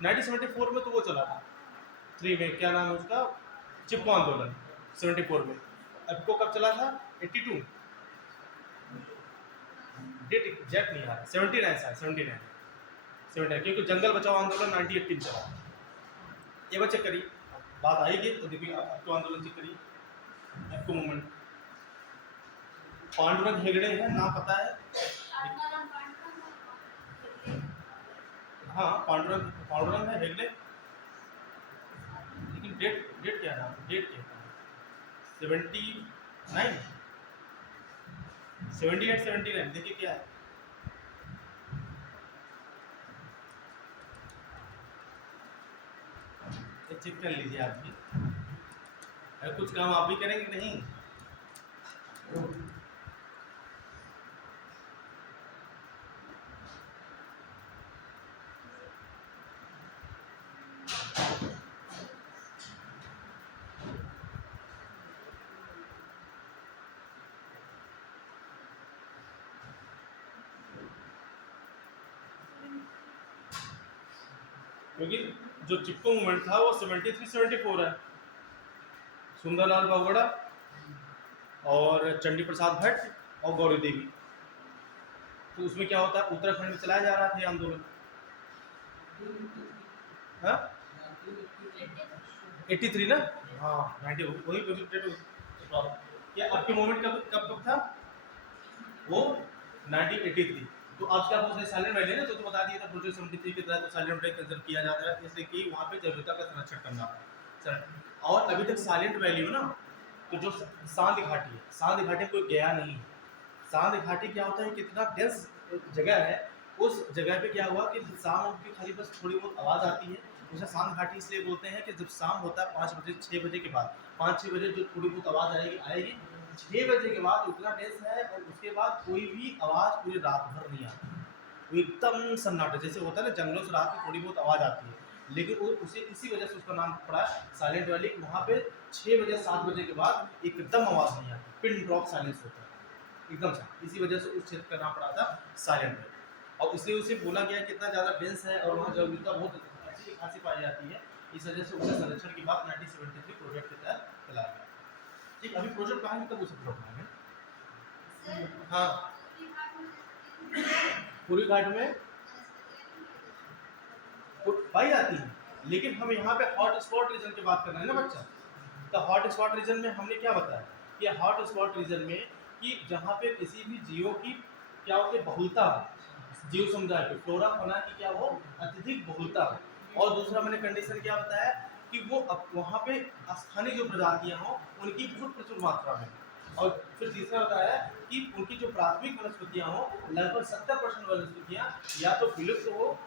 1974 में तो वो चला था 3 में, क्या नाम है उसका, चिपको आंदोलन 74 में। एप्को कब चला था, 82, डेट एग्जैक्ट नहीं आ रहा, 79 क्योंकि जंगल बचाओ आंदोलन 1918 चला। एक बार चेक करिए, बात आएगी तो देखिए, एप्को आंदोलन चेक करिए, एप्को मूवमेंट पांडुरंग हेगड़े है, नाम पता है? हाँ, पांडुरंग पांडुरंग है, हेगड़े। लेकिन डेट डेट क्या नाम, डेट क्या है? 79, 78, 79, देखिए क्या है। ये चेक कर लीजिए आप भी। अरे कुछ काम आप भी करेंगे नहीं? क्योंकि जो चिपको मूवमेंट था वो 73 74 है। सुंदरलाल बहुगुणा और चंडी प्रसाद भट्ट और गौरी देवी। तो उसमें क्या होता है, उत्तराखंड में चलाया जा रहा था ये आंदोलन। हाँ 83 ना, हाँ 90 वही प्रोजेक्ट। या आपके मोमेंट कब कब कब था वो 1983। तो अब क्या पूछ रहे साइलेंट वैली ना, तो बता दिया था प्रोजेक्ट 73 के तहत साइलेंट वैली कंसिडर किया जाता है, इसलिए कि वहाँ पे जरूरत का संरक्षण करना सर। और अभी तक साइलेंट वैली हो ना, तो जो सांध घाटी है, सांध घाटी कोई गया नहीं। सांध घाटी क्या होता है, कितना डेंस जगह है, उस जगह पे क्या हुआ कि शाम की खाली बस थोड़ी बहुत आवाज़ आती है। उसे सांध घाटी इसलिए बोलते हैं कि जब शाम होता है 5 बजे 6 बजे के बाद, 5-6 बजे जो थोड़ी बहुत आवाज़ आएगी 6 बजे के बाद उतना डेंस है, और उसके बाद कोई भी आवाज़ पूरी रात भर नहीं आती। वो एकदम सन्नाटा, जैसे होता है ना जंगलों से रात में थोड़ी बहुत आवाज़ आती है, लेकिन वो उसे इसी वजह से उसका नाम पड़ा साइलेंट वैली। वहाँ पे 6 बजे 7 बजे के बाद एकदम आवाज़ नहीं आती, पिन ड्रॉप साइलेंस होता है एकदम सा। इसी वजह से उस क्षेत्र का नाम पड़ा था साइलेंट वैली, और इसलिए उसे बोला गया कितना ज़्यादा डेंस है और वहाँ जैविकता बहुत अच्छी खासी पाई जाती है। इस वजह से उसे संरक्षण की बात 1973 प्रोजेक्ट के तहत चलाया गया। ठीक, अभी प्रोजेक्ट कहाँ है, कब उसे प्रोजेक्ट है? हाँ, पूरी घाट में पाई जाती है, लेकिन हम यहाँ पे हॉट स्पॉट रीजन की बात कर रहे हैं ना बच्चा। तो हॉट स्पॉट रीजन में हमने क्या बताया कि हॉट स्पॉट रीजन में कि जहाँ पे किसी भी जीवों की क्या होती है, बहुलता हो, जीव समुदाय की फ्लोरा फौना की क्या हो, अत्यधिक बहुलता हो। और दूसरा मैंने कंडीशन क्या बताया कि वो वहाँ पे स्थानीय जो प्रजातियाँ हों उनकी बहुत प्रचुर मात्रा में। और फिर तीसरा बताया कि उनकी जो प्राथमिक वनस्पतियाँ हों, लगभग 70% वनस्पतियाँ या तो विलुप्त हो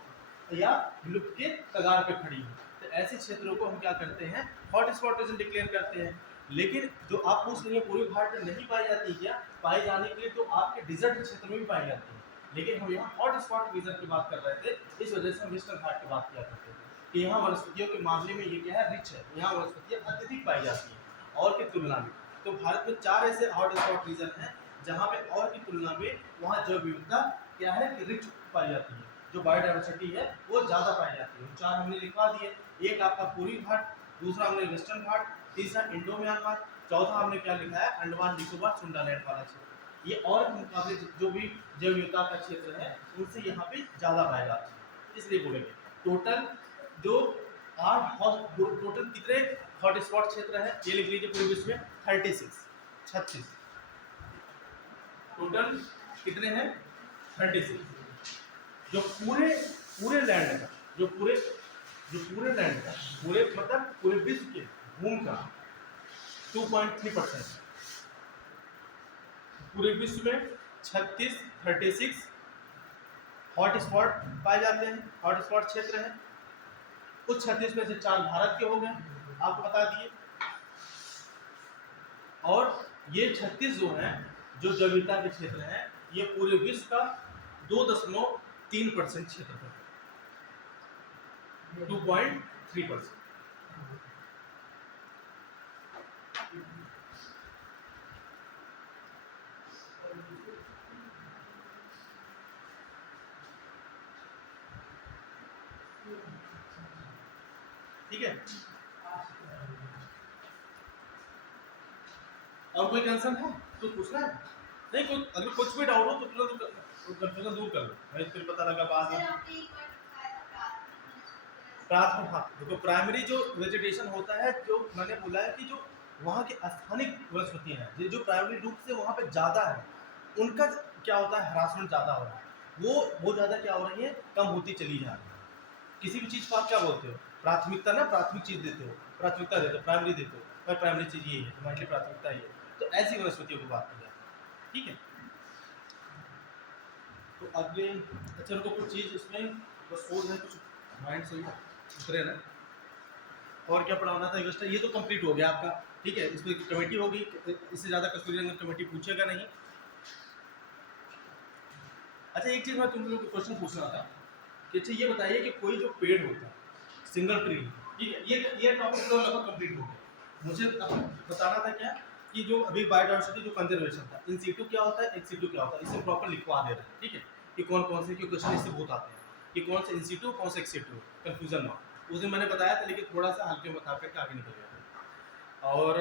या विलुप्त के कगार पे खड़ी हो। तो ऐसे क्षेत्रों को हम क्या करते हैं, हॉट स्पॉट रीजन डिक्लेयर करते हैं। लेकिन जो आप पूछ रही है पूर्वी घाट में नहीं पाई जाती क्या, पाई जाने के लिए तो आपके डिजर्ट क्षेत्र में भी पाई जाती है, लेकिन हम यहाँ हॉट स्पॉट रीजन की बात कर रहे थे, इस वजह से हम वेस्टर्न घाट की बात किया करते थे कि यहाँ वनस्पतियों के मामले में ये क्या है, रिच है, यहाँ वनस्पतियाँ अत्यधिक पाई जाती हैं और की तुलना में। तो भारत में 4 ऐसे हॉट स्पॉट रीजन हैं जहाँ पे और की तुलना में वहाँ जैव विविधता क्या है कि रिच पाई जाती है, जो बायोडाइवर्सिटी है वो ज़्यादा पाई जाती है। 4 हमने लिखवा दिए, एक आपका पूर्वी घाट, दूसरा हमने वेस्टर्न घाट, तीसरा इंडो म्यांमार, चौथा हमने क्या लिखा है, अंडमान निकोबार सुंडालैंड वाला क्षेत्र। ये और के मुकाबले जो भी जैव विविधता का क्षेत्र है उनसे यहाँ पे ज़्यादा पाया जाता है, इसलिए बोलेंगे टोटल जो 8 टोटल कितने हॉट स्पॉट क्षेत्र है, ये लिख लीजिए पूरे विश्व में 36 टोटल कितने हैं, 36। जो पूरे पूरे लैंड का जो पूरे लैंड का पूरे मतलब पूरे विश्व के भूमि का 2.3%, पूरे विश्व में 36 हॉट स्पॉट पाए जाते हैं, हॉट स्पॉट क्षेत्र है। उस 36 में से 4 भारत के हो गए, आपको बता दिए। और ये 36 जो हैं जो जैव विविधता के क्षेत्र हैं, ये पूरे विश्व का 2.3% क्षेत्रफल, 2.3%। ठीक है, और कोई कंसर्न है तो पूछना है, नहीं कोई अगर कुछ भी डाउट हो तो तुरंत कंफ्यूजन दूर कर लो, मैं फिर पता लगा बाद में। प्राथमिक, हाँ देखो प्राइमरी जो वेजिटेशन होता है, जो मैंने बोला है कि जो वहाँ के स्थानिक वनस्पतियाँ हैं जो प्राइमरी रूप से वहाँ पे ज़्यादा है, उनका क्या होता है, हरासमेंट ज़्यादा हो रहा है, वो बहुत ज़्यादा क्या हो रही है, कम होती चली जा रही है। किसी भी चीज़ को आप क्या बोलते हो, प्राथमिकता ना, प्राथमिक चीज़ देते हो, प्राथमिकता देते हो, प्राइमरी देते हो, और प्राइमरी चीज़ ये है, तुम्हारे लिए प्राथमिकता ये है। तो ऐसी वनस्पतियों की बात की जाती है, ठीक है। तो आगे अच्छा, उनको कुछ चीज़ इसमें बस सोच है, कुछ माइंड से उतरे ना। और क्या पढ़ाना था इन्वेस्टर, ये तो कंप्लीट हो गया आपका, ठीक है। इसमें कमेटी होगी, इससे ज़्यादा कस्तूरी रंगन कमेटी पूछेगा नहीं। अच्छा, एक चीज़ मैं तुम लोगों को क्वेश्चन पूछ रहा था कि अच्छा ये बताइए कि कोई जो पेड़ होता है, सिंगल ट्री, ठीक है, ये टॉपिक तो लगभग कंप्लीट हो गया। मुझे अब बताना था क्या कि जो अभी बायोडाइवर्सिटी जो कंजर्वेशन था, इन सीटू क्या होता है, एक सीटू क्या होता है, इसे प्रॉपर लिखवा दे रहे हैं, ठीक है, कि कौन कौन से क्वेश्चन इससे बहुत आते हैं, कि कौन से इन सीटू कौन से एक सीटू, कन्फ्यूजन ना। उस दिन मैंने बताया था, लेकिन थोड़ा सा हल्के में बता करके आगे निकल गया। और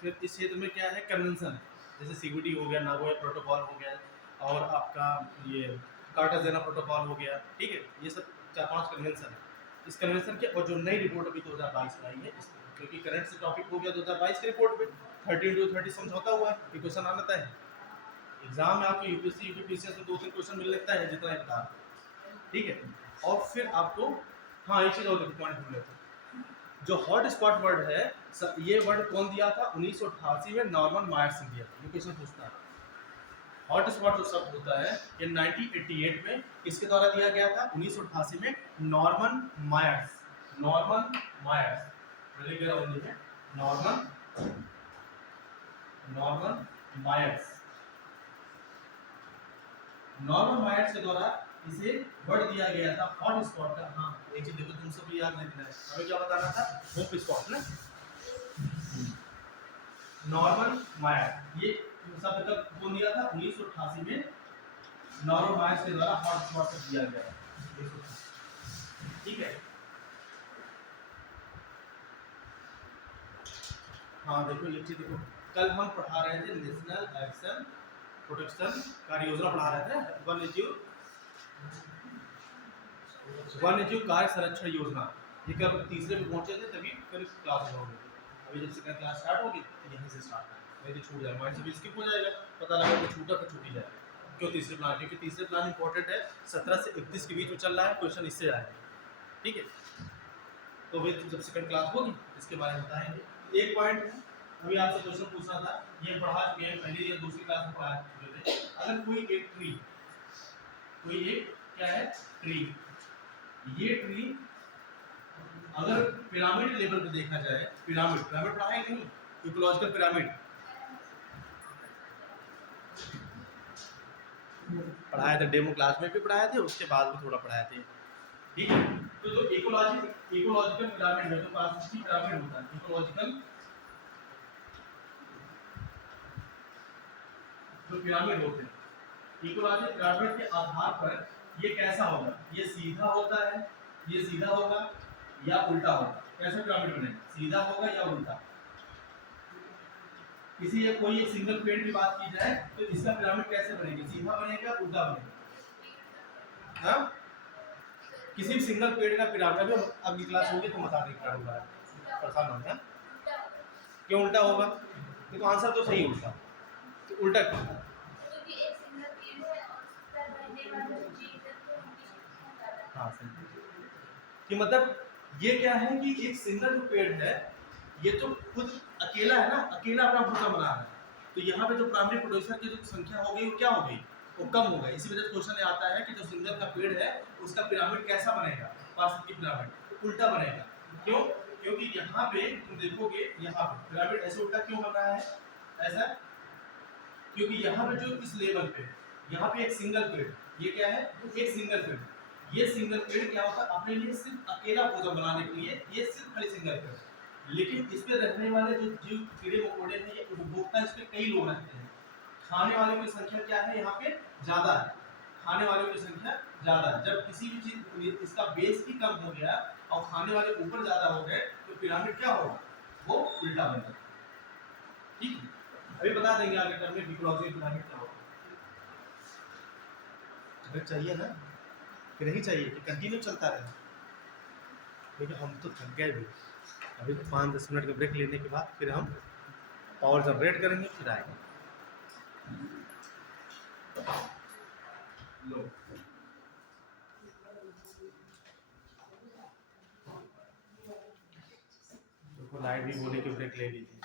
फिर इस क्षेत्र में क्या है, कन्वेंशन है, जैसे सीबीडी हो गया, नागोया प्रोटोकॉल हो गया, और आपका ये कार्टाजेना प्रोटोकॉल हो गया, ठीक है। ये सब 4-5 कन्वेंशन है। इस कन्वेंशन के और जो नई रिपोर्ट अभी 2022 में आई है, क्योंकि करंट से टॉपिक हो गया 2022 की रिपोर्ट में 30x30 समझौता हुआ है कि क्वेश्चन आना तय है। एग्जाम में आपको यूपीएससी यूपीपीसीएस में 2-3 क्वेश्चन मिल लेता है, जितना ही बता, ठीक है। और फिर आपको हाँ एक चीज़ और पॉइंट भूल लेते हैं, जो हॉट स्पॉट वर्ड है, ये वर्ड कौन दिया था, 1988 में नॉर्मन मायर्स ने दिया था। ये क्वेश्चन पूछता है, हॉट स्पॉट जो शब्द होता है ये 1988 में किसके द्वारा दिया गया था, 1988 में Norman Myers, Norman Myers, Norman Myers, Norman Myers के द्वारा इसे वर्ड दिया गया था हॉट स्पॉट का। हाँ एक चीज देखो, तुम सब याद नहीं दिलाए, हमें क्या बताना था, होप स्पॉट ना, नॉर्मन मायर, ये शब्द कब कौन दिया था, 1988 में नॉर्मन मायर्स के द्वारा हॉट स्पॉट तक दिया गया, ठीक है। हाँ देखो ये चीज देखो, कल हम पढ़ा रहे थे नेशनल एक्शन प्रोटेक्शन कार्य योजना पढ़ा रहे थे, वन्यजीव कार्य संरक्षण योजना। ये कब तीसरे में पहुंचे थे, तभी फिर क्लास हो गई। अभी जब सेकंड क्लास स्टार्ट होगी तो यहीं से स्टार्ट है, नहीं तो छूट जाएगा, माइंड से भी स्किप हो जाएगा, पता लगा कि छूटा तो छूट ही जाएगा। क्यों तीसरे प्लान, क्योंकि तीसरे प्लान इंपॉर्टेंट है, 17 से 31 के बीच में चल रहा है, क्वेश्चन इससे आएगा, ठीक है। तो भाई जब सेकंड क्लास होगी इसके बारे में बताएंगे। एक पॉइंट अभी आपसे क्वेश्चन पूछना था, ये पढ़ा चुके हैं पहले या दूसरी क्लास में पढ़ा चुके थे। अगर कोई एक ट्री, कोई एक क्या है ट्री, ये ट्री अगर पिरामिड लेवल पे देखा जाए, पिरामिड पिरामिड पढ़ा है नहीं, इकोलॉजिकल पिरामिड पढ़ाया था, डेमो क्लास में भी पढ़ाए थे, उसके बाद भी थोड़ा पढ़ाए थे, ठीक है। तो जो इकोलॉजिकल पिरामिड है, जो पारिस्थितिकी पिरामिड होता है, इकोलॉजिकल जो पिरामिड होते हैं, इकोलॉजिकल पिरामिड के आधार पर ये कैसा होगा, ये सीधा होता है, ये सीधा होगा या उल्टा होगा, कैसे पिरामिड बनेगा, सीधा होगा या उल्टा। किसी एक कोई एक सिंगल पेड़ की बात की जाए तो इसका पिरामिड कैसे बनेगा, सीधा बनेगा उल्टा बनेगा, हाँ? किसी भी सिंगल पेड़ का पिरामिड, अभी अगली क्लास होगी तो बता देंगे क्या होगा, परेशान होंगे क्यों उल्टा होगा, देखो आंसर तो सही उल्टा, तो उल्टा क्यों, हाँ सही, कि मतलब ये क्या है कि एक सिंगल जो पेड़ है ये तो खुद अकेला है ना, अकेला अपना भूसा बना रहा है, तो यहाँ पे जो प्राइमरी प्रोड्यूसर की जो संख्या हो गई वो क्या हो गई, वो कम हो गई। इसी वजह से क्वेश्चन आता है कि जो सिंगल का पेड़ है उसका पिरामिड कैसा बनेगा, पारिस्थितिकी पिरामिड, तो उल्टा बनेगा। क्यों, क्योंकि यहाँ पे तुम देखोगे, यहाँ पे पिरामिड ऐसे उल्टा क्यों बन रहा है ऐसा, क्योंकि यहाँ पे जो इस लेवल पे यहाँ पे एक सिंगल पेड़, ये क्या है एक सिंगल पेड़, ये सिंगल पेड़ क्या होता है अपने लिए सिर्फ अकेला भोजन बनाने के लिए, ये सिर्फ खाली सिंगल पेड़, लेकिन इस पे रहने वाले जो जीव कीड़े मकोड़े हैं, ये उपभोक्ता, इस पे कई लोग रहते हैं, खाने वालों की संख्या क्या है यहाँ पे ज्यादा है, खाने वालों की संख्या ज्यादा है। जब किसी भी चीज इसका बेस ही कम हो गया और खाने वाले ऊपर ज्यादा हो गए तो पिरामिड क्या होगा, वो उल्टा बन जाता है, ठीक है। अभी बता देंगे आगे टर्म में इकोलॉजिकल पिरामिड क्या होगा, अगर चाहिए ना फिर ही चाहिए कि कंटिन्यू चलता रहे, क्योंकि हम तो थक गए भी। अभी 5-10 मिनट का ब्रेक लेने के बाद फिर हम पावर जनरेट करेंगे, फिर आएंगे। देखो लाइट भी बोली कि ब्रेक ले लीजिए।